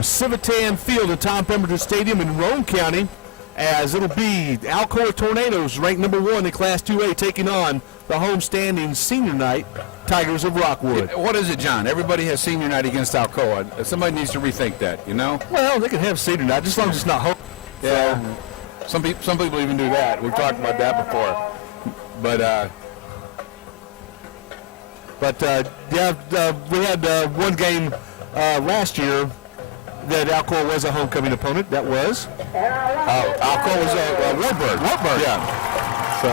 Civitan Field at Tom Pemberton Stadium in Roane County, as it'll be Alcoa Tornadoes, ranked number 1 in Class 2A, taking on the homestanding senior night Tigers of Rockwood. What is it, John? Everybody has senior night against Alcoa. Somebody needs to rethink that, you know? Well, they can have senior night, just as long as it's not home. Yeah. Some people even do that. We've talked about that before. But we had one game last year that Alcoa was a homecoming opponent. That was? Alcoa was Wartburg. Wartburg. Yeah. So,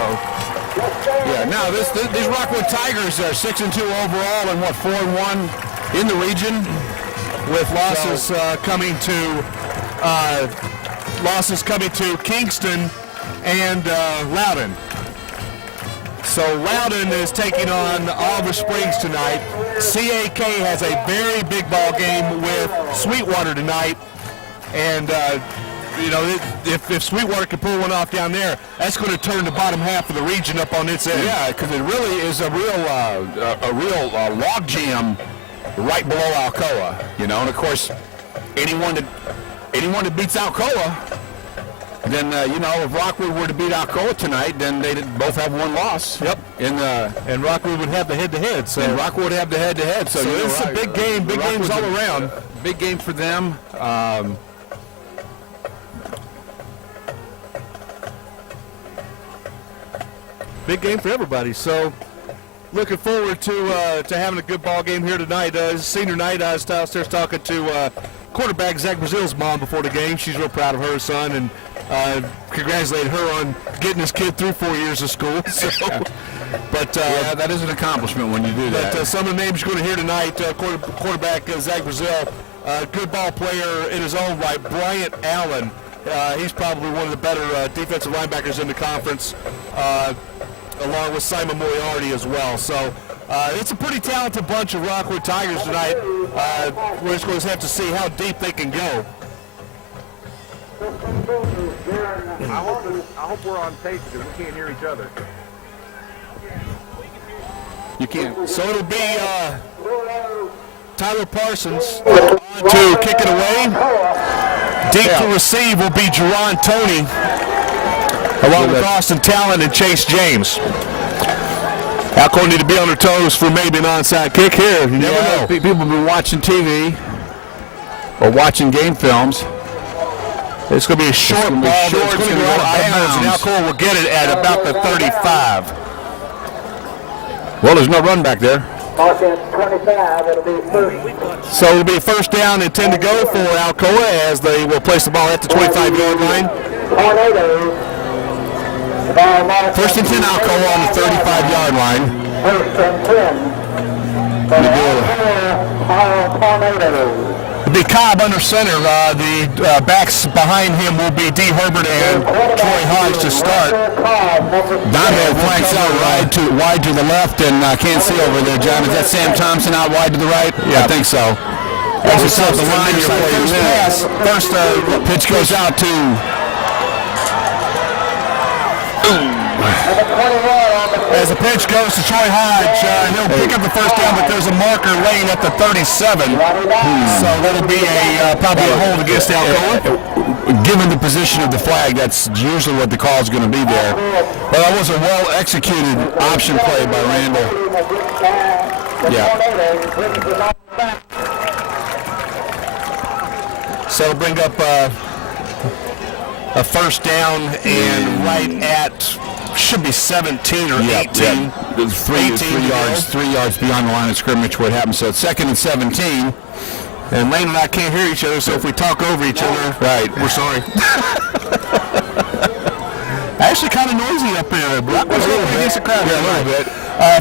yeah. Now these Rockwood Tigers are 6-2 overall and 4-1 in the region, with losses coming to Kingston and Loudon. So Loudon is taking on Oliver Springs tonight. CAK has a very big ball game with Sweetwater tonight, and if Sweetwater can pull one off down there, that's going to turn the bottom half of the region up on its end. Yeah, because it really is a real log jam right below Alcoa, you know. And of course, anyone that beats Alcoa, then if Rockwood were to beat Alcoa tonight, then they both have one loss. Yep. And Rockwood would have the head-to-head. So and Rockwood would have the head-to-head. So it's a big game. Big games all around. Big game for them. Big game for everybody. So looking forward to having a good ball game here tonight. Senior night, I was downstairs talking to quarterback Zach Brazil's mom before the game. She's real proud of her son and congratulated her on getting his kid through 4 years of school. So, but yeah, that is an accomplishment when you do that. But some of the names you're going to hear tonight, quarterback Zach Brazil, good ball player in his own right, Bryant Allen. He's probably one of the better defensive linebackers in the conference, along with Simon Moriarty as well. So it's a pretty talented bunch of Rockwood Tigers tonight. We're just going to have to see how deep they can go. I hope we're on tape because we can't hear each other. You can't. So it'll be Tyler Parsons on to kick it away. Deep to receive will be Jerron Toney, along with Austin Talon and Chase James. Alcoa need to be on their toes for maybe an onside kick here. You never know. People have been watching TV or watching game films. It's going to be a short ball. It's going to go out of bounds, and Alcoa will get it at about the 35. Well, there's no run back there. So it'll be first down and 10 to go for Alcoa as they will place the ball at the 25-yard line. First and 10 Alcoa on the 35-yard line. It'll be Cobb under center. The backs behind him will be D. Herbert and Troy Hodge to start. Donovan flanks out wide to the left, and I can't see over there, John. Is that Sam Thompson out wide to the right? Yeah. I think so. That's just the line you're playing. First pitch goes out to... As the pitch goes to Troy Hodge, he'll pick up the first down, but there's a marker laying at the 37. So that'll be probably a hold against Alcoa. Given the position of the flag, that's usually what the call is going to be there. But that was a well-executed option play by Randall. Yeah. So it'll bring up a first down and right at... should be 17 or 18. Yeah. Three yards beyond the line of scrimmage where it happens. So it's 2nd and 17. And Lane and I can't hear each other, so if we talk over each other, right, we're sorry. Actually kind of noisy up there. But a little bit.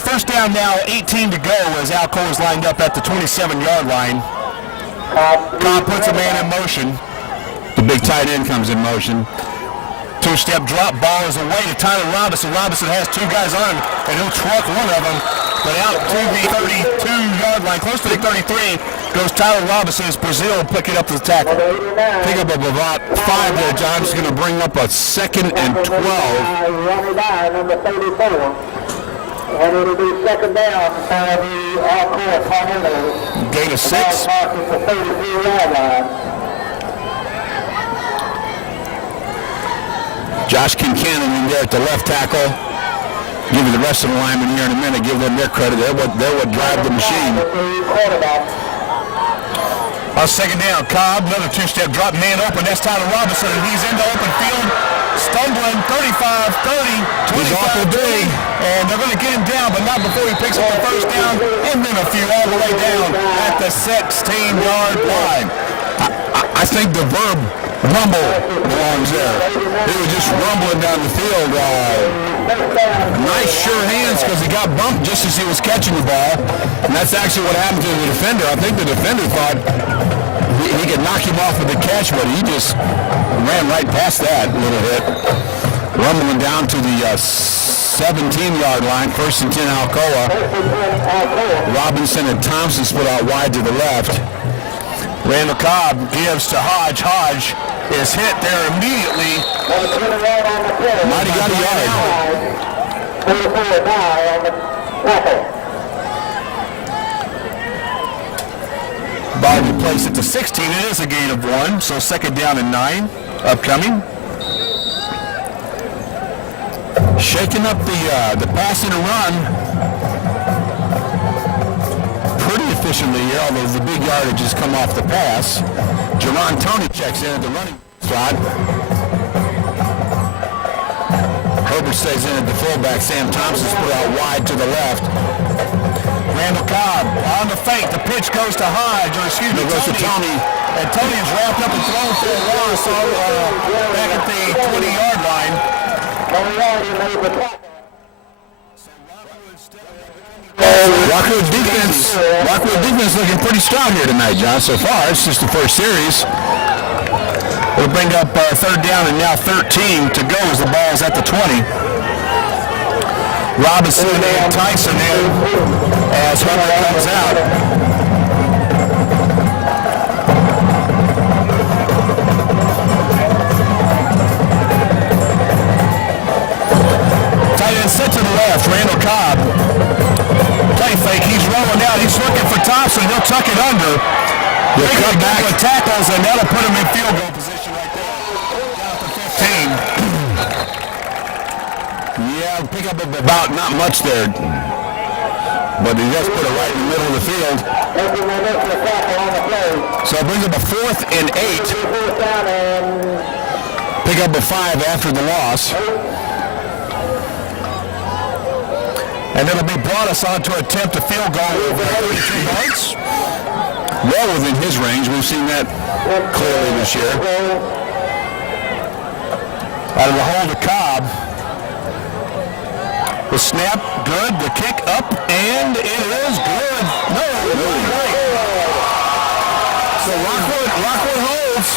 First down now, 18 to go as Alcoa is lined up at the 27-yard line. Cobb puts a man in motion. The big tight end comes in motion. Two-step drop, ball is away to Tyler Robinson. Robinson has two guys on him, and he'll truck one of them. But out to the 32-yard line, close to the 33, goes Tyler Robinson as Brazil pick it up to the tackle. Pick up about 5 there, John. Is going to bring up a 2nd and 12. Number 34. And it'll be second down for the Alcoa Tornadoes. Gain of 6. Josh Kincannon in there at the left tackle. Give you the rest of the linemen here in a minute. Give them their credit. They're what drive the machine. On second down, Cobb, another two-step drop, man open. That's Tyler Robinson, and he's into open field. Stumbling, 35, 30, 25, big. And they're going to get him down, but not before he picks up the first down, and then a few all the way down at the 16-yard line. I think the verb rumble belongs there. He was just rumbling down the field. Nice sure hands because he got bumped just as he was catching the ball. And that's actually what happened to the defender. I think the defender thought he could knock him off with the catch, but he just ran right past that little hit. Rumbling down to the 17-yard line, 1st and 10 Alcoa. Robinson and Thompson split out wide to the left. Randall Cobb gives to Hodge. Hodge is hit there immediately. Might have got a yard. Ball be placed at the 16. It is a gain of 1, so second down and 9 upcoming. Shaking up the passing and run pretty efficiently here, although the big yardage has come off the pass. Jerron Tony checks in at the running spot. Herbert stays in at the fullback. Sam Thompson's put out wide to the left. Randall Cobb on the fake. The pitch goes to Hodge, or excuse me, goes to Tony. And Tony is wrapped up and thrown for a loss back at the 20-yard line. Rockwood defense looking pretty strong here tonight, John. So far, it's just the first series. We'll bring up third down and now 13 to go as the ball is at the 20. Robinson and Tyson in as Hunter comes out. Tight end set to the left, Randall Cobb. Play fake, he's rolling out, he's looking for Thompson, he'll tuck it under. They'll cut back with tackles, and that'll put him in field goal position right there. Down to 15. Yeah, pick up about not much there. But he just put it right in the middle of the field. So it brings up a 4th and 8. Pick up a 5 after the loss. And it'll be brought us on to attempt a field goal over 33 yards. Well within his range. We've seen that clearly this year. Out of the hold of Cobb. The snap, good. The kick up, and it is good. No, right. So Rockwood holds.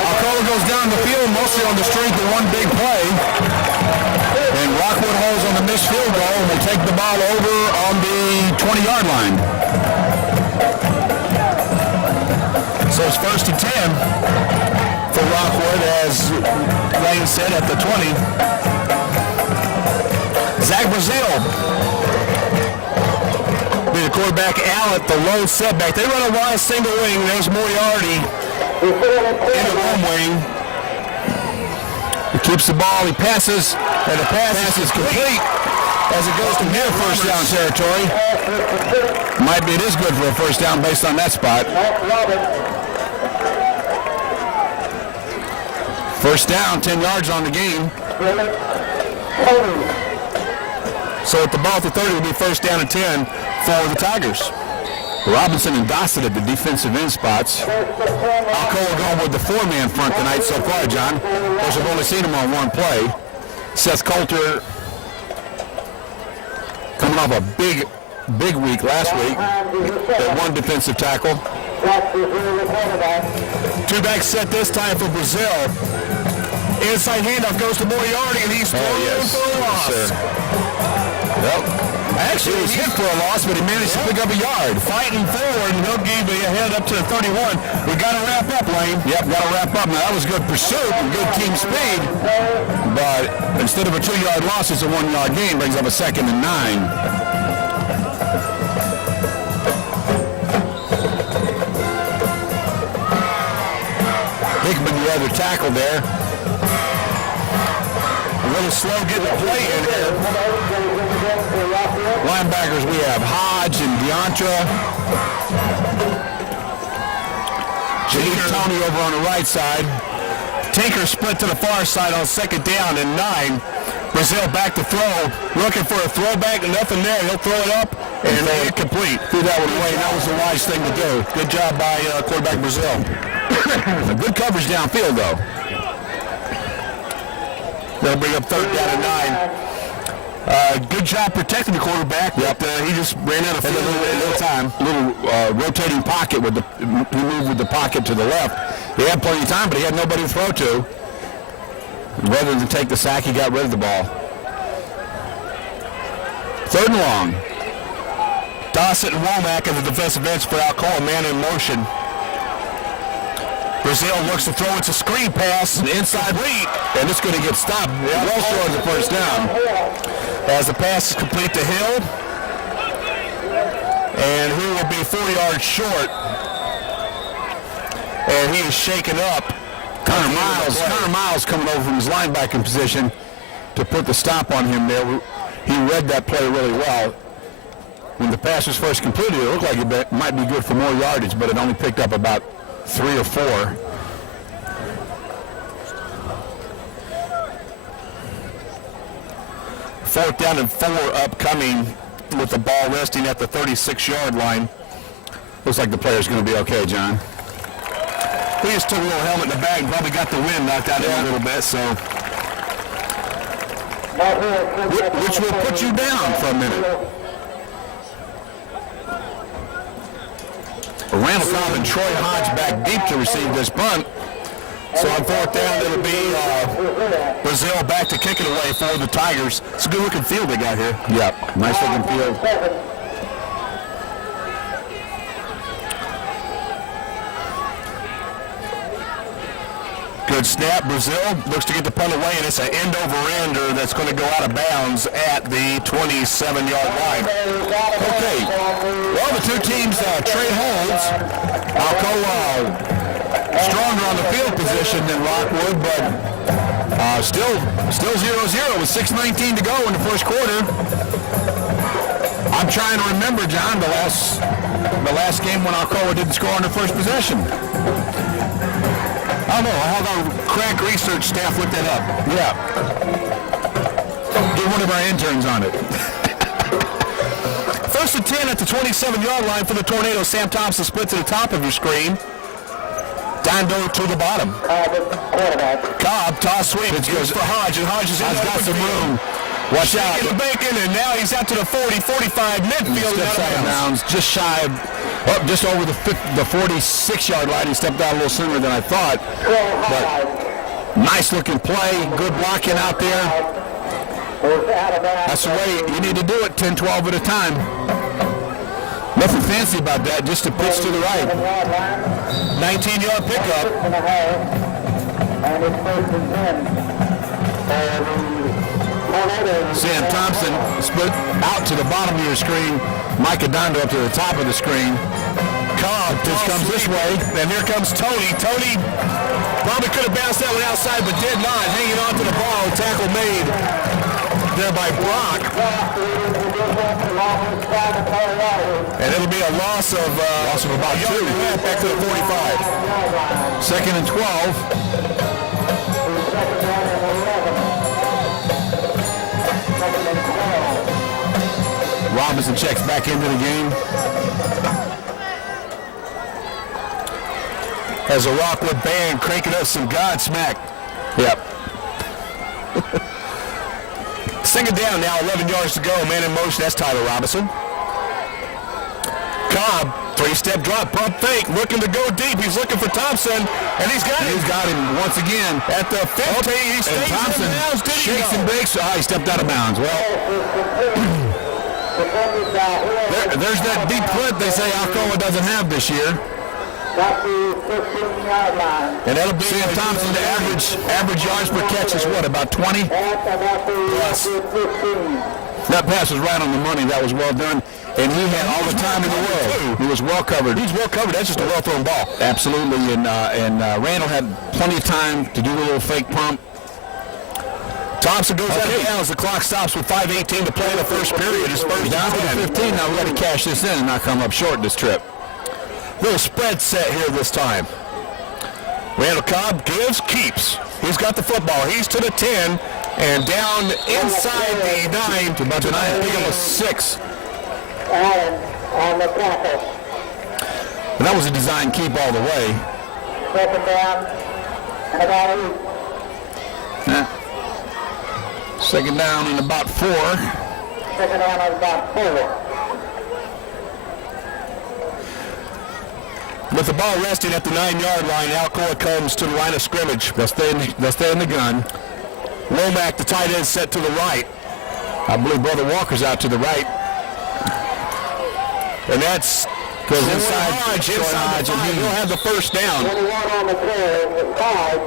Alcoa goes down the field mostly on the strength of one big play. And Rockwood holds on the missed field goal, and they take the ball over on the 20-yard line. So it's 1st and 10 for Rockwood, as Lane said, at the 20. Zach Brazil. The quarterback Allen, the low setback. They run a wide single wing. There's Moriarty in the one wing. He keeps the ball, he passes, and the pass is complete as it goes to near first down territory. It is good for a first down based on that spot. First down, 10 yards on the game. So at the ball at the 30 will be first down and 10 for the Tigers. Robinson and Dossett at the defensive end spots. Alcoa going with the 4-man front tonight so far, John. Of course, I've only seen him on one play. Seth Coulter coming off a big week last week. That one defensive tackle. 2-back set this time for Brazil. Inside handoff goes to Moriarty, and he's thrown for a loss. Yes, well, actually, he was hit for a loss, but he managed to pick up a yard. Fighting forward, and he'll give you a head up to the 31. We got to wrap up, Lane. Yep, got to wrap up. Now, that was good pursuit and good team speed. But instead of a 2-yard loss, it's a 1-yard gain. Brings up a 2nd and 9. Hickman, the other tackle there. little slow getting the play in here. Linebackers, we have Hodge and Deontra. Tony over on the right side. Tinker split to the far side on second down and 9. Brazil back to throw, looking for a throwback, nothing there. He'll throw it up and incomplete. Threw that one away. That was the wise thing to do. Good job by quarterback Brazil. Good coverage downfield, though. They'll bring up third down and 9. Good job protecting the quarterback, but he just ran out of field a little time. Little rotating pocket with he moved with the pocket to the left. He had plenty of time, but he had nobody to throw to. Rather than take the sack, he got rid of the ball. Third and long. Dawson and Womac in the defensive ends for Alcoa, man in motion. Brazil looks to throw. It's a screen pass. Inside read, and it's going to get stopped. Well short of the first down. As the pass is complete to Hill. And he will be 4 yards short. And he is shaken up. Connor Miles coming over from his linebacking position to put the stop on him there. He read that play really well. When the pass was first completed, it looked like it might be good for more yardage, but it only picked up about 3 or 4. Fourth down and 4 upcoming with the ball resting at the 36-yard line. Looks like the player's going to be okay, John. He just took a little helmet in the bag and probably got the wind knocked out of him a little bit, so. Which will put you down for a minute. Randall, Cobb, and Troy Hodge back deep to receive this punt. So on fourth down, it'll be Brazil back to kick it away for the Tigers. It's a good-looking field they got here. Yep, nice-looking field. Good snap. Brazil looks to get the punt away, and it's an end-over-ender that's going to go out of bounds at the 27-yard line. Okay, well, the two teams trade holds. Alcoa stronger on the field position than Rockwood, but still 0-0 with 6:19 to go in the first quarter. I'm trying to remember, John, the last game when Alcoa didn't score on the first possession. I don't know. I'll have our crack research staff look that up. Yeah. Get one of our interns on it. First and 10 at the 27-yard line for the Tornadoes. Sam Thompson split to the top of your screen. Dando to the bottom. Cobb, toss sweep. It goes for Hodge, and Hodge is got some room. Watch out. The bacon, and now he's out to the 40, 45 midfield. Steps out of bounds, just shy of, just over the 46-yard line. He stepped out a little sooner than I thought. But nice looking play, good blocking out there. That's the way you need to do it, 10-12 at a time. Nothing fancy about that, just a pitch to the right. 19-yard pickup. Sam Thompson split out to the bottom of your screen. Mike Adondo up to the top of the screen. Cobb just comes this way. And here comes Tony. Tony probably could have bounced that one outside, but did not. Hanging on to the ball. Tackle made there by Brock. And it'll be a loss of about 2. Back to the 45. Second and 12. Robinson checks back into the game. As a Rockwood band cranking up some Godsmack. Yep. Second down now, 11 yards to go. Man in motion, that's Tyler Robinson. Cobb, 3-step drop, pump fake, looking to go deep. He's looking for Thompson, and he's got him. He's got him once again. At the 15, he stays and Thompson in bounds. shakes and bakes. He stepped out of bounds. Well, there's that deep punt they say Alcoa doesn't have this year. And that'll be Sam Thompson, the average yards per catch is what, about 20? Plus. That pass was right on the money. That was well done. And he had all the time in the world. He was well covered. He's well covered. That's just a well-thrown ball. Absolutely. And Randall had plenty of time to do the little fake pump. Thompson goes out of bounds. The clock stops with 5:18 to play in the first period. It's first Down to the 15. Now we got to cash this in and not come up short this trip. Little spread set here this time. Randall Cobb gives, keeps. He's got the football. He's to the 10 and down inside the 9 To about the 9. Pick up a 6. Allen on the tackle. And that was a design keep all the way. Second down and about 8. Second down and about 4. Second down and about 4. With the ball resting at the 9-yard line, Alcoa comes to the line of scrimmage. They'll stay in the gun. Womac, the tight end, set to the right. I believe Brother Walker's out to the right. And that's Goes inside. Hodge, inside the 5. He'll have the first down. 21 on the play. Hodge.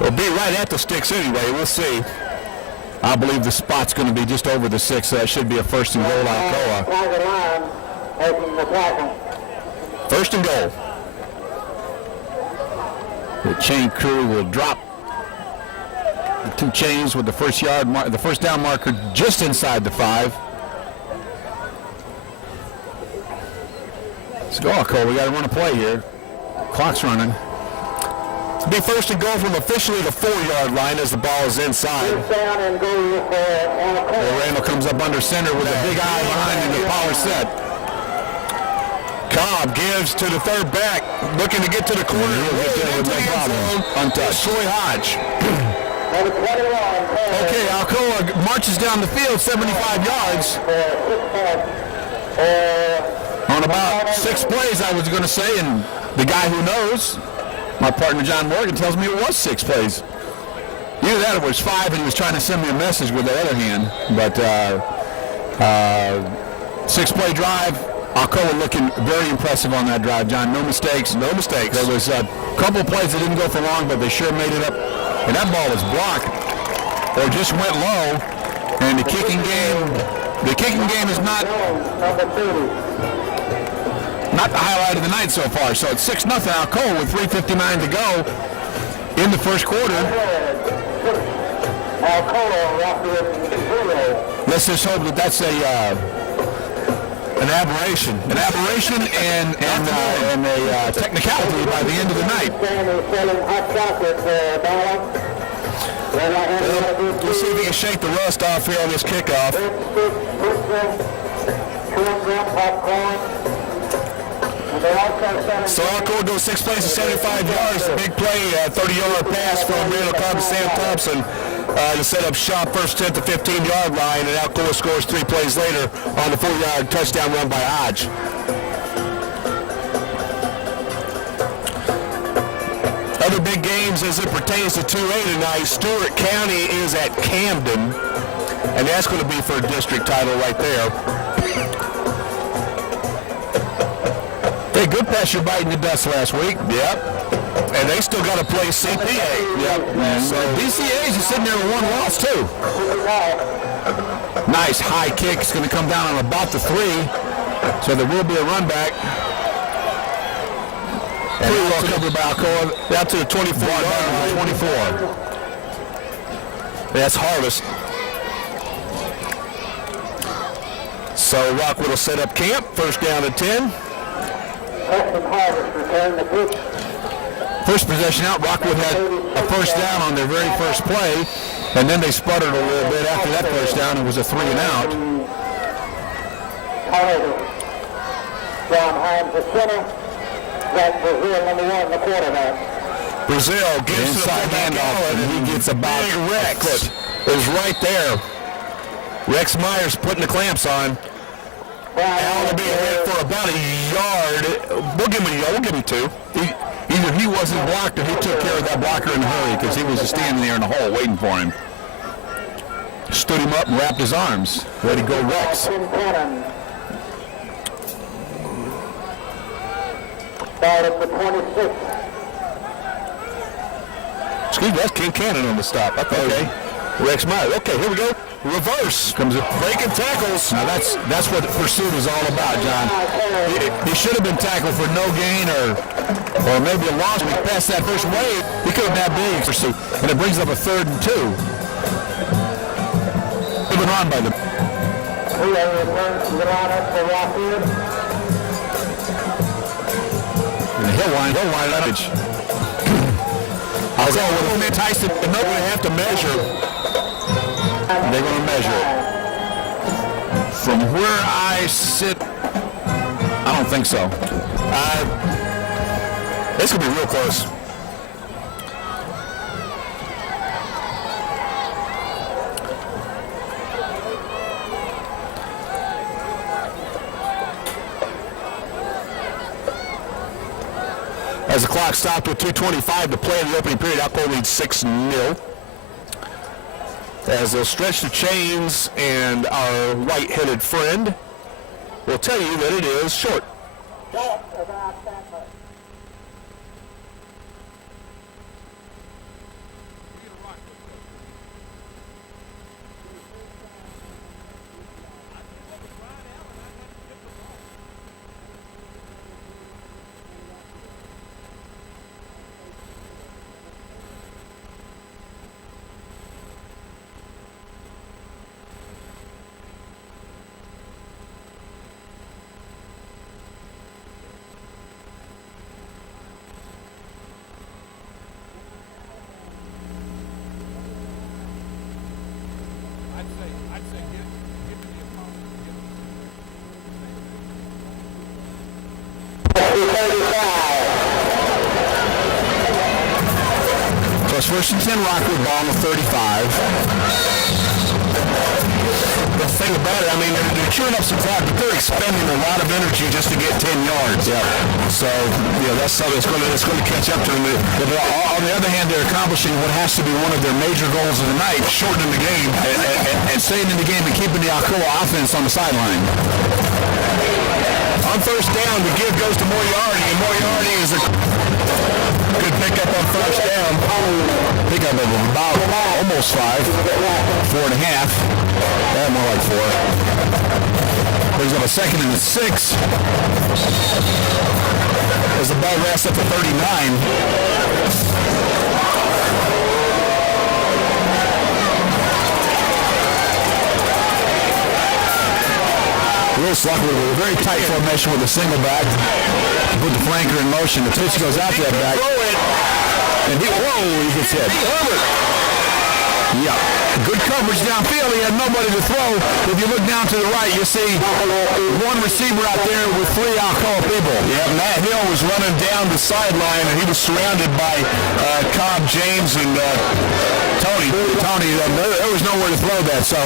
It'll be right at the sticks anyway. We'll see. I believe the spot's going to be just over the 6, so it should be a first and goal Alcoa. Private line making the tackle. First and goal. The chain crew will drop the 2 chains with the first down marker just inside the 5. Let's go, Alcoa. We got to run a play here. Clock's running. It'll be first and goal from officially the 4-yard line as the ball is inside. First down and goal for Alcoa. Well, Randall comes up under center with a big eye behind him, the power set. Cobb gives to the third back, looking to get to the corner. He'll get there with no problem. Untouched. Troy Hodge. Number 21. Okay, Alcoa marches down the field 75 yards. On about 6 plays, I was going to say, and the guy who knows, my partner John Morgan, tells me it was 6 plays. Either that or it was 5, and he was trying to send me a message with the other hand. But 6-play drive. Alcoa looking very impressive on that drive, John. No mistakes. No mistakes. There was a couple of plays that didn't go for long, but they sure made it up. And that ball was blocked or just went low. And the kicking game is not the highlight of the night so far. So it's 6-0 Alcoa with 3:59 to go in the first quarter. Let's just hope that that's An aberration. an aberration and a technicality by the end of the night. Let's see if he can shake the rust off here on this kickoff. So Alcoa goes 6 plays to 75 yards. Big play, 30-yard pass from Randall Cobb to Sam Thompson to set up shop first 10 to 15-yard line, and Alcoa scores 3 plays later on the 4-yard touchdown run by Hodge. Other big games as it pertains to 2A tonight. Stewart County is at Camden, and that's going to be for a district title right there. Hey, good pass you're biting the dust last week. Yep. And they still got to play CPA. Yep. So DCA's is sitting there with 1 loss too. Nice high kick. It's going to come down on about the 3. So there will be a run back. And Pretty well covered by Alcoa. Out to the 24-yard line. 24. That's Harvest. So Rockwood will set up camp. First down at 10. First possession out, Rockwood had a first down on their very first play, and then they sputtered a little bit after that first down. It was a 3 and out. John Hines, the center. That's Brazil, number 1, the quarterback. Brazil gets Inside handoff, and he gets about Big Rex is right there. Rex Myers putting the clamps on. Allen will be hit for about a yard. We'll give him a yard. We'll give him 2. Either he wasn't blocked or he took care of that blocker in a hurry because he was just standing there in the hole waiting for him. Stood him up and wrapped his arms. Ready to go Rex. Started for 26. Excuse me, that's King Cannon on the stop. Okay. Rex Myers. Okay, here we go. reverse. Comes it breaking tackles. Now that's what pursuit is all about, John. He should have been tackled for no gain or maybe a loss. When he passed that first wave, he could have had big pursuit. And it brings up a 3rd and 2. They've been run by them. We have returned to the lineup for Rockwood. And he'll wind up. I'll tell you, when Tyson, they're going to have to measure. They're going to measure it. From where I sit, I don't think so. This could be real close. As the clock stopped with 2:25 to play in the opening period, Alcoa leads 6-0. As they'll stretch the chains, and our white-headed friend will tell you that it is short. So it's 1st and 10 Rockwood, ball on the 35. The thing about it, I mean, they're chewing up some clock, but they're expending a lot of energy just to get 10 yards. Yeah. So, that's something that's going to catch up to them. But on the other hand, they're accomplishing what has to be one of their major goals of the night, shortening the game and staying in the game and keeping the Alcoa offense on the sideline. On 1st down, the give goes to Moriarty, and Moriarty is a good pickup on 1st down. Pickup of about almost 5, 4.5. More like 4. Brings up a 2nd and a 6. As the ball rests up to 39. Real sloppy with a very tight formation with a single back. Put the flanker in motion. The Tootsie goes after that back. And he gets hit. Yeah. Good coverage downfield. He had nobody to throw. If you look down to the right, you see one receiver out there with 3 Alcoa people. Yeah, Matt Hill was running down the sideline, and he was surrounded by Cobb, James, and Tony. There was nowhere to throw that. So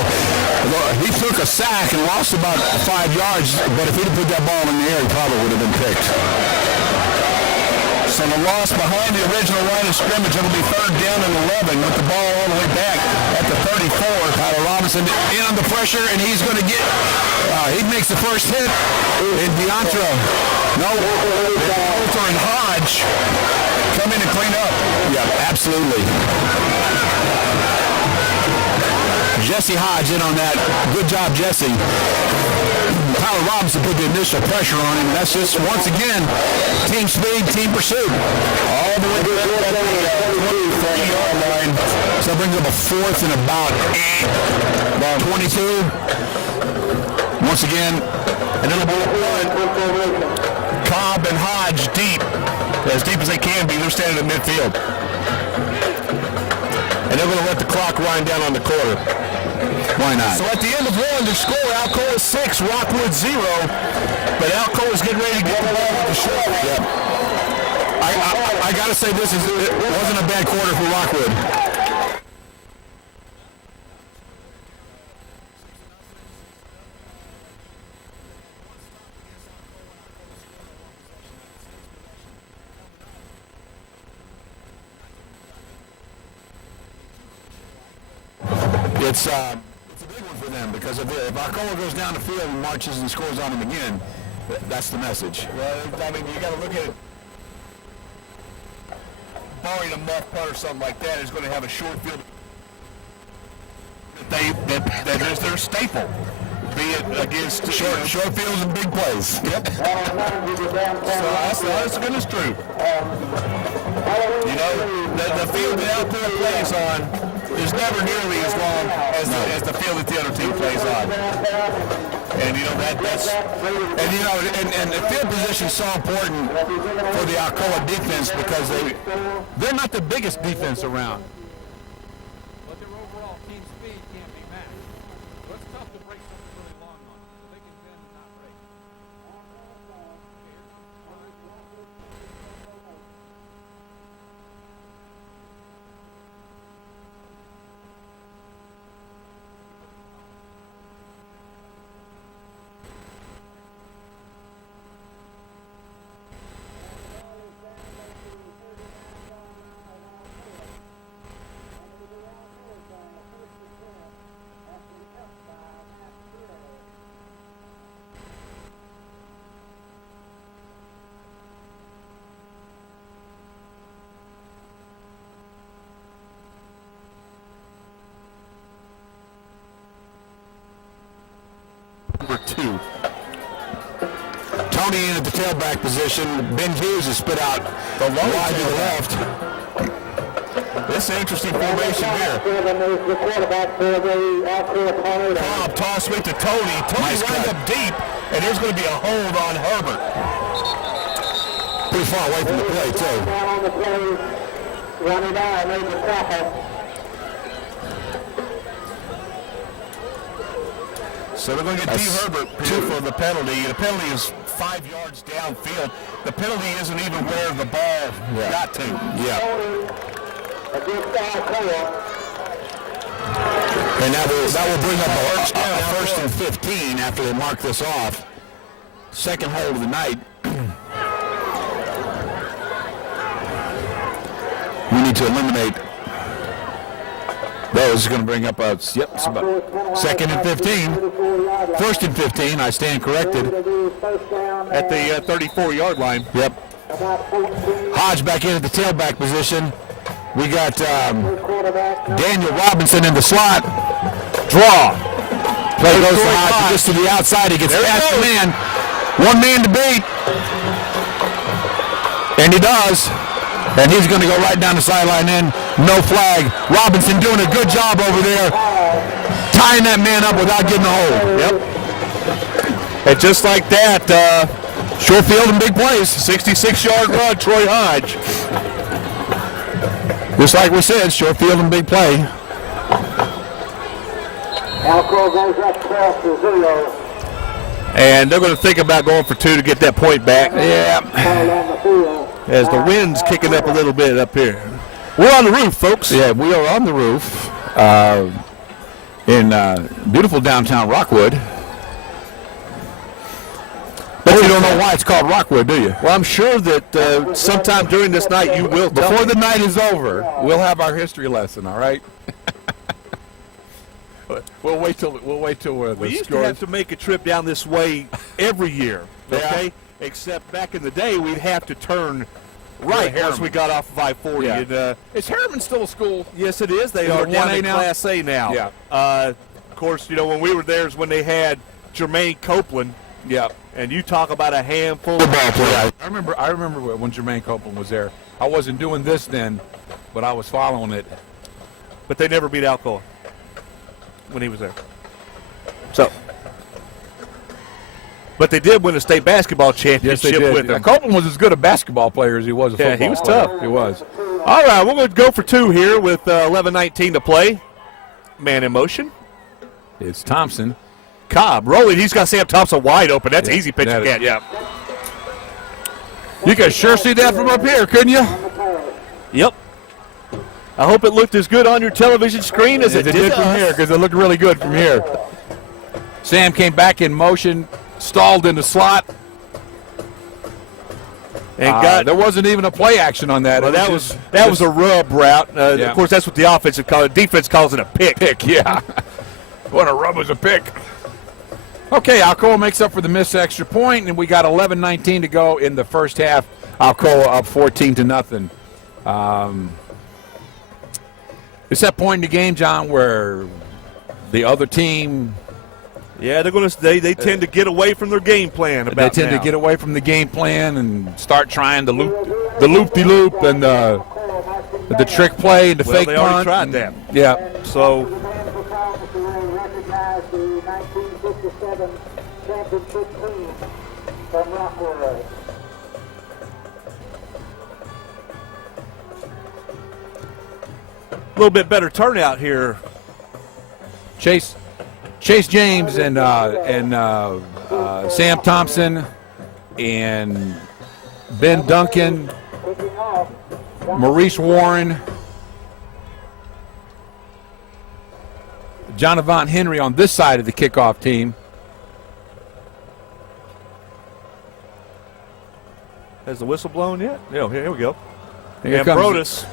he took a sack and lost about 5 yards. But if he'd put that ball in the air, he probably would have been picked. So the loss behind the original line of scrimmage, it'll be 3rd down and 11 with the ball all the way back at the 34. Tyler Robinson in under pressure, and he's going to get, he makes the first hit. And Deontra, Walter and Hodge come in and clean up. Yeah, absolutely. Jesse Hodge in on that. Good job, Jesse. Tyler Robinson put the initial pressure on him. That's just, once again, team speed, team pursuit. All the way to the 23-yard line. So that brings up a 4th and about 22. Once again, And it'll be Cobb and Hodge deep as they can be. They're standing in midfield. And they're going to let the clock wind down on the quarter. why not? So at the end of 1, the score, Alcoa 6, Rockwood 0. But Alcoa's getting ready to get the ball with the shot. Yep. I got to say, it wasn't a bad quarter for Rockwood. It's a big one for them because if Alcoa goes down the field and marches and scores on them again, that's the message. Well, I mean, you got to look at it. Barring a muff putt or something like that, is going to have a short field. that is their staple. Be it against short fields and big plays. Yep. So that's goodness true. You know, the field that Alcoa plays on is never nearly as long as the field that the other team plays on. And you know and the field position is so important for the Alcoa defense because they're not the biggest defense around. But their overall team speed can't be matched. So it's tough to break something really long on them. So they can bend and not break. number 2. Tony in at the tailback position. Ben Hughes is spit out The low wide to the left. This is an interesting formation here. The quarterback for the Alcoa. Cobb toss it to Tony. Tony Nice runs cut. up deep, and there's going to be a hold on Herbert. pretty far away from the play, too. Down on the play, running down, made the tackle. So they're going to get D. Herbert for the penalty. The penalty is 5 yards downfield. The penalty isn't even where the ball got to. Yeah. Against Alcoa. And that will bring up a first and 15 after they mark this off. Second hold of the night. We need to eliminate. That is going to bring up a it's about second and 15. First and 15, I stand corrected. At the 34-yard line. Yep. Hodge back in at the tailback position. We got Daniel Robinson in the slot. Draw. Play goes to Hodge. Just to the outside. He gets past the man. One man to beat. And he does. And he's going to go right down the sideline in. No flag. Robinson doing a good job over there. Tying that man up without getting a hold. Yep. And just like that, Short field and big plays. 66-yard run, Troy Hodge. Just like we said, short field and big play. Alcoa goes up 12-0. And they're going to think about going for 2 to get that point back. Yeah. On the field. As the wind's kicking up a little bit up here. We're on the roof, folks. Yeah, we are on the roof in beautiful downtown Rockwood. But you don't know why it's called Rockwood, do you? Well, I'm sure that sometime during this night you will tell Before me. the night is over, we'll have our history lesson, all right? We'll wait till the We used to scores. have to make a trip down this way every year, okay? Yeah. Except back in the day, we'd have to turn right once we got off of I-40. Yeah. And, Is Harriman still a school? yes, it is. They Is are it down 1A in now? Class A now. Yeah. Of course, you know, when we were there is when they had Jermaine Copeland. Yeah. And you talk about a handful of Football player. I remember when Jermaine Copeland was there. I wasn't doing this then, but I was following it. but they never beat Alcoa when he was there. So, but they did win a state basketball championship with him. Copeland was as good a basketball player as he was a football Yeah, he was player. tough. He was. All right, we're going to go for 2 here with 11:19 to play. Man in motion. It's Thompson. Cobb rolling. He's got Sam Thompson wide open. That's an easy pitch to get. Yeah. You could sure see that from up here, couldn't you? Yep. I hope it looked as good on your television screen as it did from here, because it looked really good from here. Sam came back in motion, stalled in the slot. And There wasn't even a play action on that. well, It that was a rub route. Yeah. Of course, that's what the offensive call it. Defense calls it a pick. pick, yeah. What a rub was a pick. Okay, Alcoa makes up for the missed extra point, and we got 11:19 to go in the first half. Alcoa up 14-0. It's that point in the game, John, where the other team. Yeah, they tend to get away from their game plan. They tend to get away from the game plan and start trying the loop-de-loop and the trick play and the fake they punt. already tried that. Yeah. So recognize the 1957 championship team from Rockwood. a little bit better turnout here. Chase James and Sam Thompson and Ben Duncan, Maurice Warren, Jonathan Henry on this side of the kickoff team. Has the whistle blown yet? Yeah, here we go. Here And comes Brodus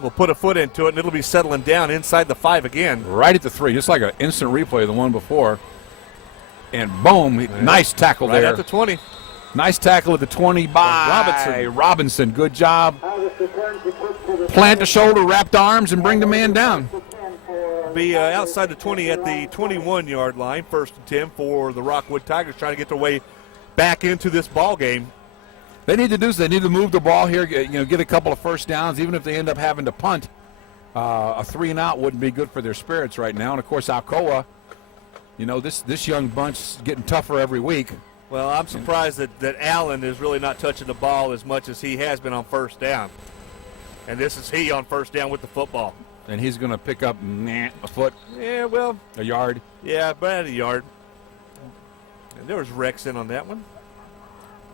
will put a foot into it, and it'll be settling down inside the 5 again. right at the 3, just like an instant replay of the one before. And boom, nice tackle Right there. at the 20. Nice tackle at the 20 by Robinson. Good job. Plant the shoulder, wrapped arms, and bring the man down. Be outside the 20 at the 21-yard line. 1st and 10 for the Rockwood Tigers, trying to get their way back into this ball game. They need to do so. They need to move the ball here, get a couple of first downs, even if they end up having to punt. A 3-and-out wouldn't be good for their spirits right now. And, of course, Alcoa, this young bunch is getting tougher every week. Well, I'm surprised that Allen is really not touching the ball as much as he has been on first down. And this is he on first down with the football. And he's going to pick up a foot, Yeah, well, a yard. yeah, but at a yard. And there was Rex in on that one.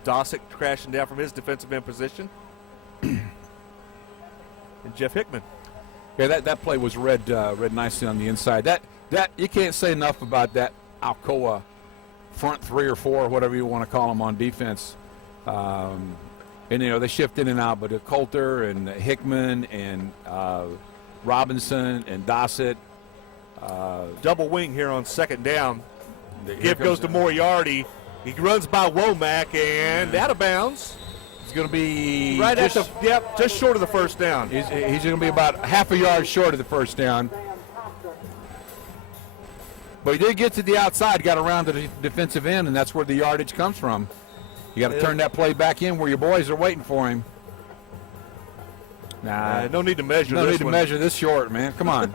Dossick crashing down from his defensive end position. And Jeff Hickman. Yeah, that play was read nicely on the inside. That you can't say enough about that Alcoa front 3 or 4, whatever you want to call them on defense. And they shift in and out, but Coulter and Hickman and Robinson and Dossett. Double wing here on 2nd down. Give goes to Moriarty. He runs by Womac and out of bounds. It's going to be Right at just short of the first down. He's going to be about half a yard short of the first down. But he did get to the outside, got around to the defensive end, and that's where the yardage comes from. You got to turn that play back in where your boys are waiting for him. No need to measure No this need to one. measure this short, man. Come on.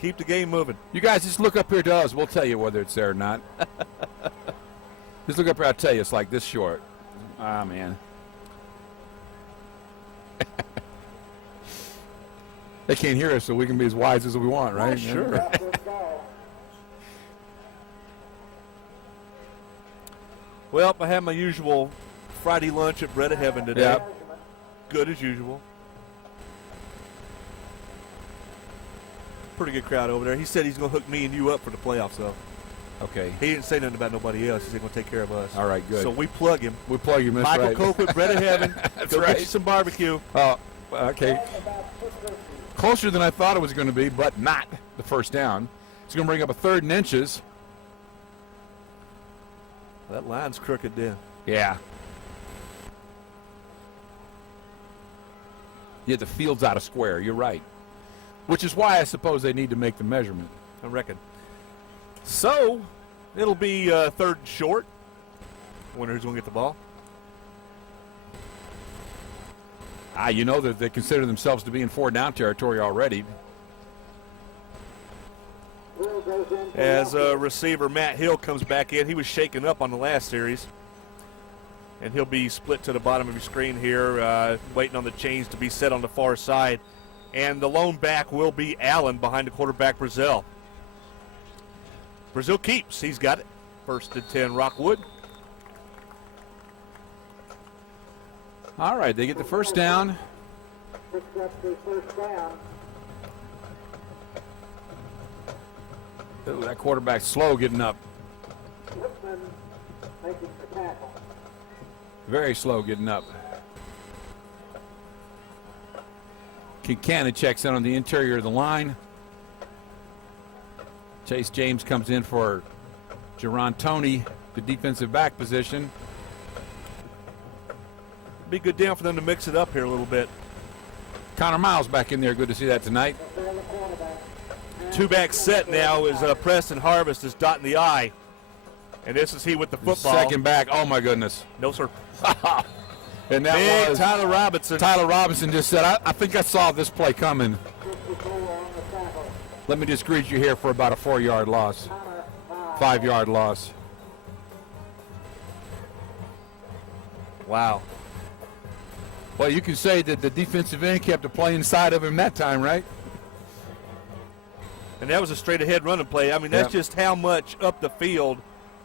Keep the game moving. You guys just look up here to us. We'll tell you whether it's there or not. Just look up here. I'll tell you it's like this short. Ah, man. They can't hear us, so we can be as wise as we want, right? Sure. Well, I had my usual Friday lunch at Bread of Heaven today. Yeah. Good as usual. Pretty good crowd over there. He said he's going to hook me and you up for the playoffs, though. Okay. He didn't say nothing about nobody else. He's going to take care of us. All right, good. So we plug him. We plug you, Miss Michael Right. Cope with Bread of Heaven. That's Go right. get you some barbecue. Oh, okay. Closer than I thought it was going to be, but not the first down. It's going to bring up a 3rd and inches. That line's crooked then. Yeah. Yeah, the field's out of square. You're right. Which is why I suppose they need to make the measurement. I reckon. So, it'll be 3rd and short. Wonder who's going to get the ball. You know that they consider themselves to be in 4-down territory already. As receiver Matt Hill comes back in. He was shaken up on the last series. And he'll be split to the bottom of your screen here, waiting on the chains to be set on the far side. And the lone back will be Allen behind the quarterback, Brazil. Brazil keeps. He's got it. 1st and 10, Rockwood. All right, they get the first down. Picks up the first down. Ooh, that quarterback's slow getting up. Whitman making the tackle. Very slow getting up. Kincannon checks in on the interior of the line. Chase James comes in for Jerron Toney, the defensive back position. Be good down for them to mix it up here a little bit. Connor Miles back in there. Good to see that tonight. Two-back set now is Preston Harvest is dotting the I. And this is he with the football. Second back. Oh, my goodness. No, sir. And that Big was Tyler Robinson. Tyler Robinson just said, I think I saw this play coming. Let me just greet you here for about a 4-yard loss. 5-yard loss. Wow. Well, you can say that the defensive end kept the play inside of him that time, right? And that was a straight-ahead running play. I mean, that's just how much up the field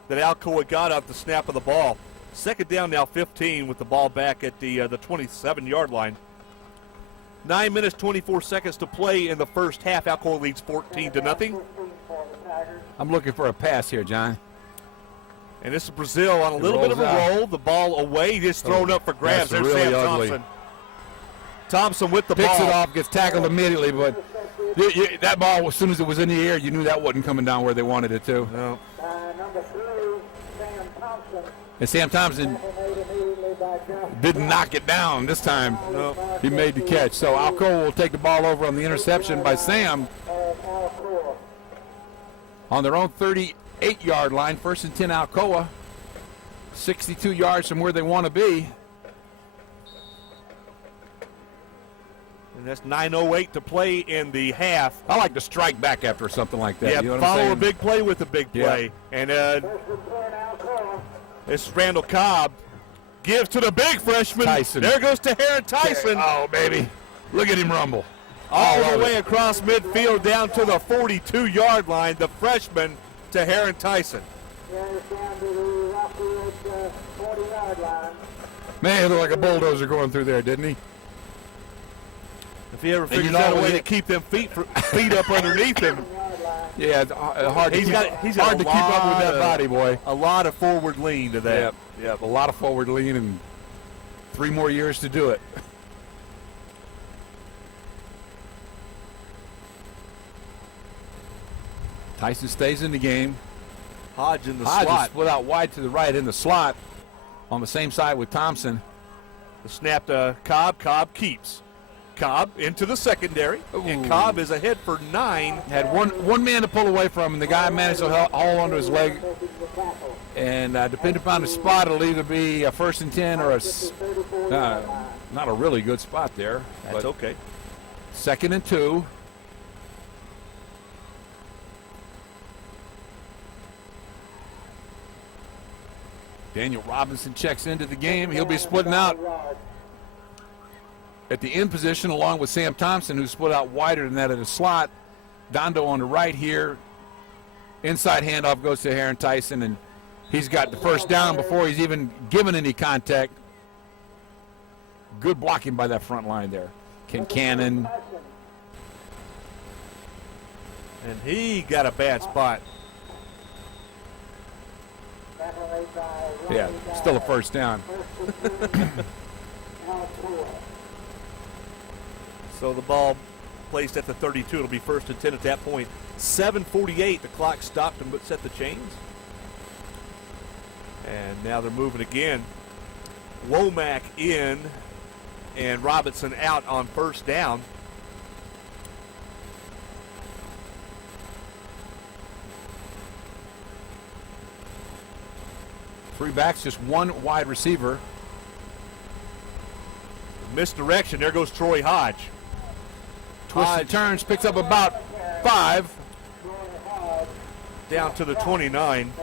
that Alcoa got off the snap of the ball. Second down now, 15 with the ball back at the 27-yard line. 9 minutes, 24 seconds to play in the first half. Alcoa leads 14-0. I'm looking for a pass here, John. And this is Brazil on a little bit of a roll. The ball away, just thrown up for grabs. That's There's really Sam ugly. Thompson. Thompson with the Picks ball. it off, gets tackled immediately, but that ball, as soon as it was in the air, you knew that wasn't coming down where they wanted it to. No. Number 3, Sam Thompson. And Sam Thompson didn't knock it down this time. No. He made the catch. So Alcoa will take the ball over on the interception by Sam on their own 38-yard line. 1st and 10 Alcoa. 62 yards from where they want to be. And that's 9:08 to play in the half. I like to strike back after something like that. Yeah, you know what I'm follow saying? a big play with a big play. And it's Randall Cobb. Gives to the big freshman. Tyson. There goes to Heron Tyson. Oh, baby. Look at him rumble. All of the way it. across midfield down to the 42-yard line. The freshman to Heron Tyson. Down to the Rockwood 40-yard line. Man, he looked like a bulldozer going through there, didn't he? If he ever you figures know out a way what to he- keep them feet up underneath him. Yeah, it's hard to He's keep, got hard to keep up with that of- body, boy. A lot of forward lean to that. Yep, a lot of forward lean and 3 more years to do it. Tyson stays in the game. Hodge in the Hodge is slot. split out wide to the right in the slot on the same side with Thompson. The snap to Cobb. Cobb keeps. Cobb into the secondary. And Ooh. Cobb is ahead for 9. Had one man to pull away from him. The guy managed to haul onto his leg. And depending upon the spot, it'll either be a 1st and 10 or not a really good spot there. That's but okay. 2nd and 2. Daniel Robinson checks into the game. He'll be splitting out at the end position along with Sam Thompson, who's split out wider than that in the slot. Dondo on the right here. Inside handoff goes to Heron Tyson, and he's got the first down before he's even given any contact. Good blocking by that front line there. Cannon. And he got a bad spot. Yeah, still a first down. So the ball placed at the 32. It'll be 1st and 10 at that point. 7:48. The clock stopped and set the chains. And now they're moving again. Womac in and Robinson out on 1st down. Three backs, just one wide receiver. Misdirection. There goes Troy Hodge. Twists and turns, picks up about 5. Down to the 29.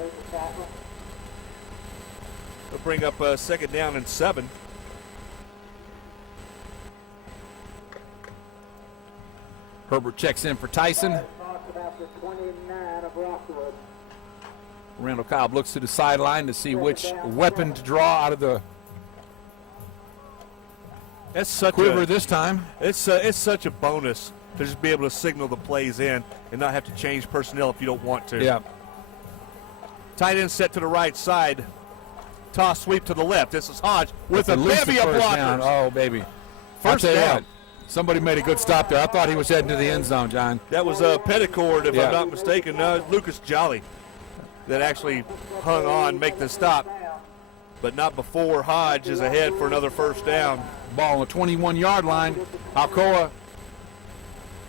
They'll bring up 2nd down and 7. Herbert checks in for Tyson. Randall Cobb looks to the sideline to see which weapon to draw out of the That's such quiver this time. It's such a bonus to just be able to signal the plays in and not have to change personnel if you don't want to. Yeah. Tight end set to the right side. Toss sweep to the left. This is Hodge with a At least bevy the of first down. blockers. Oh, baby. First I'll tell you down. what, somebody made a good stop there. I thought he was heading to the end zone, John. That was Petticord, if Yeah. I'm not mistaken. No, Lucas Jolly that actually hung on, make the stop. But not before Hodge is ahead for another 1st down. Ball on the 21-yard line. Alcoa,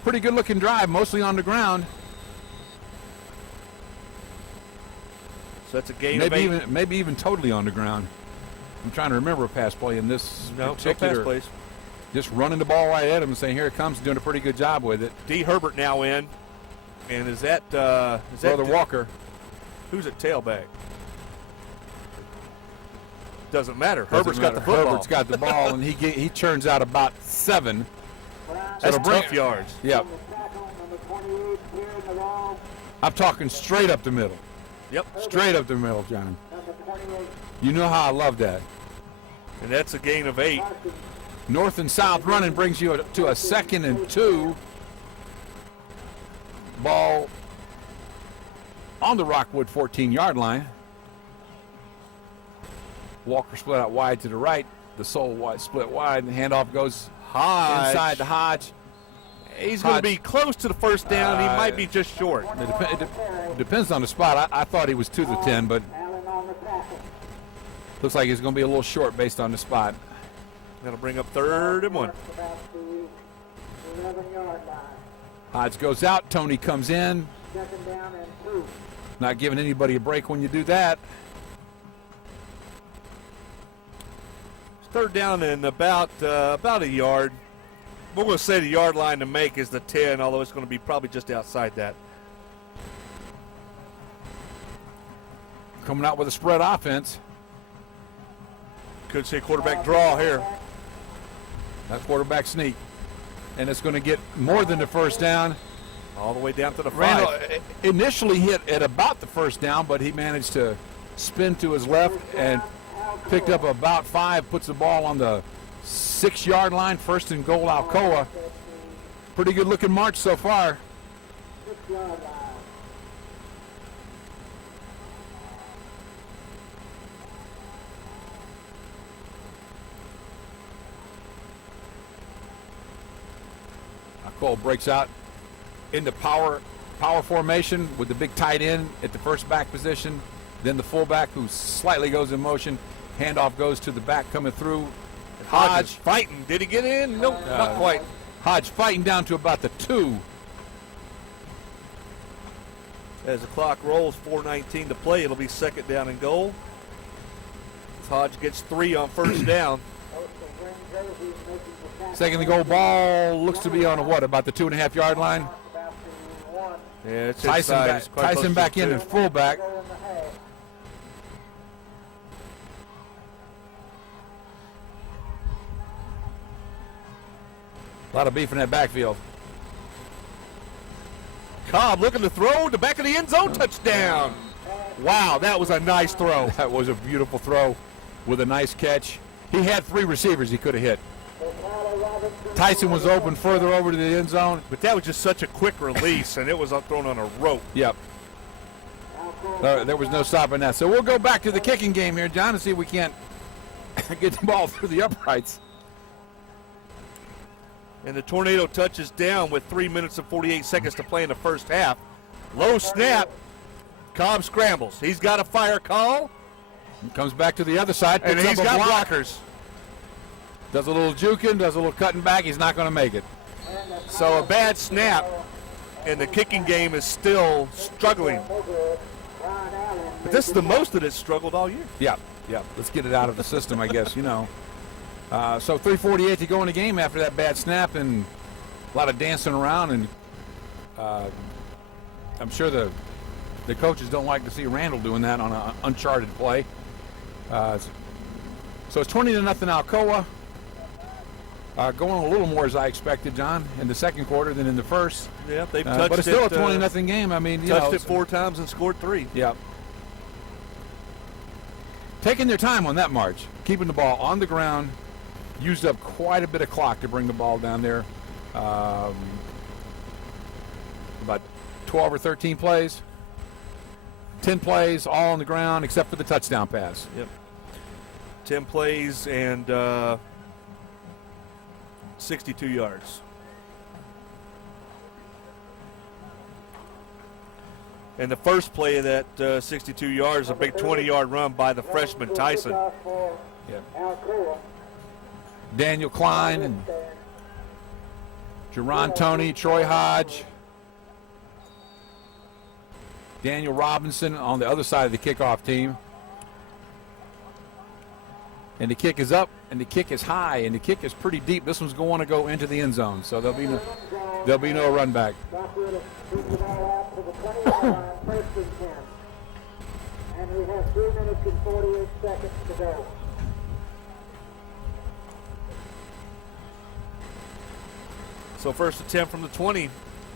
pretty good-looking drive, mostly on the ground. So that's a gain of 8. Maybe even totally on the ground. I'm trying to remember a pass play in this No particular. pass plays. Just running the ball right at him and saying, "Here it comes," doing a pretty good job with it. D. Herbert now in, and is that Brother Walker. Who's at tailback? Doesn't matter. Herbert's got the football. Herbert's got the ball, and he turns out about 7. That's it'll bring tough yards. Yep. Number 28, clearing the wall. I'm talking straight up the middle. Yep. Straight up the middle, John. Number 28, You know how I love that. And that's a gain of 8. North and south running brings you to a 2nd and 2. Ball on the Rockwood 14-yard line. Walker split out wide to the right. The Soul wide split wide, and the handoff goes Hodge. inside to Hodge. He's going to be close to the first down. He might be just short. It depends on the spot. I thought he was to the 10, but Allen on the tackle. looks like he's going to be a little short based on the spot. That'll bring up 3rd and 1. About the 11-yard line. Hodge goes out. Tony comes in. 2nd down and 2. Not giving anybody a break when you do that. It's 3rd down and about a yard. We're going to say the yard line to make is the 10, although it's going to be probably just outside that. Coming out with a spread offense. Could see a quarterback draw here. That quarterback sneak. And it's going to get more than the first down. All the way down to the 5. Randall initially hit at about the first down, but he managed to spin to his left and picked up about 5, puts the ball on the 6-yard line, 1st and goal, Alcoa. Pretty good looking march so far. 6-yard line. Alcoa breaks out into power formation with the big tight end at the first back position, then the fullback who slightly goes in motion. Handoff goes to the back coming through. Hodge fighting. Did he get in? Nope, not quite. Hodge fighting down to about the 2. As the clock rolls, 4:19 to play. It'll be 2nd down and goal. Hodge gets 3 on 1st down. Second and goal, ball looks to be on about the 2.5-yard line. Yeah, it's inside. It's quite close Tyson to back the in 2. as fullback. A lot of beef in that backfield. Cobb looking to throw to back of the end zone, touchdown. Wow, that was a nice throw. That was a beautiful throw with a nice catch. He had 3 receivers he could have hit. Tyson was open further over to the end zone. But that was just such a quick release, and it was thrown on a rope. Yep. There was no stopping that. So we'll go back to the kicking game here, John, and see if we can't get the ball through the uprights. And the Tornado touches down with 3 minutes and 48 seconds to play in the first half. Low snap. Cobb scrambles. He's got a fire call. Comes back to the other side. And picks he's up a got block. blockers. Does a little juking, does a little cutting back. He's not going to make it. So a bad snap, and the kicking game is still struggling. But this is the most that it's struggled all year. Yeah. Let's get it out of the system, I guess, So 3:48 to go in the game after that bad snap, and a lot of dancing around, and I'm sure the coaches don't like to see Randall doing that on an uncharted play. So it's 20-0 Alcoa. Going a little more as I expected, John, in the second quarter than in the first. Yeah, they've touched it. But it's still a 20-0 game. I mean, touched it 4 times and scored 3. Yeah. Taking their time on that march, keeping the ball on the ground, used up quite a bit of clock to bring the ball down there. About 12 or 13 plays. 10 plays, all on the ground except for the touchdown pass. Yep. 10 plays and 62 yards. And the first play of that 62 yards, a big 20-yard run by the freshman Tyson. Daniel Klein and Jerron Tony, Troy Hodge. Daniel Robinson on the other side of the kickoff team. And the kick is up, and the kick is high, and the kick is pretty deep. This one's going to go into the end zone, so there'll be no run back. Rockwood picks the ball out to the 20-yard line, first and 10. And we have 3 minutes and 48 seconds to go. So first attempt from the 20.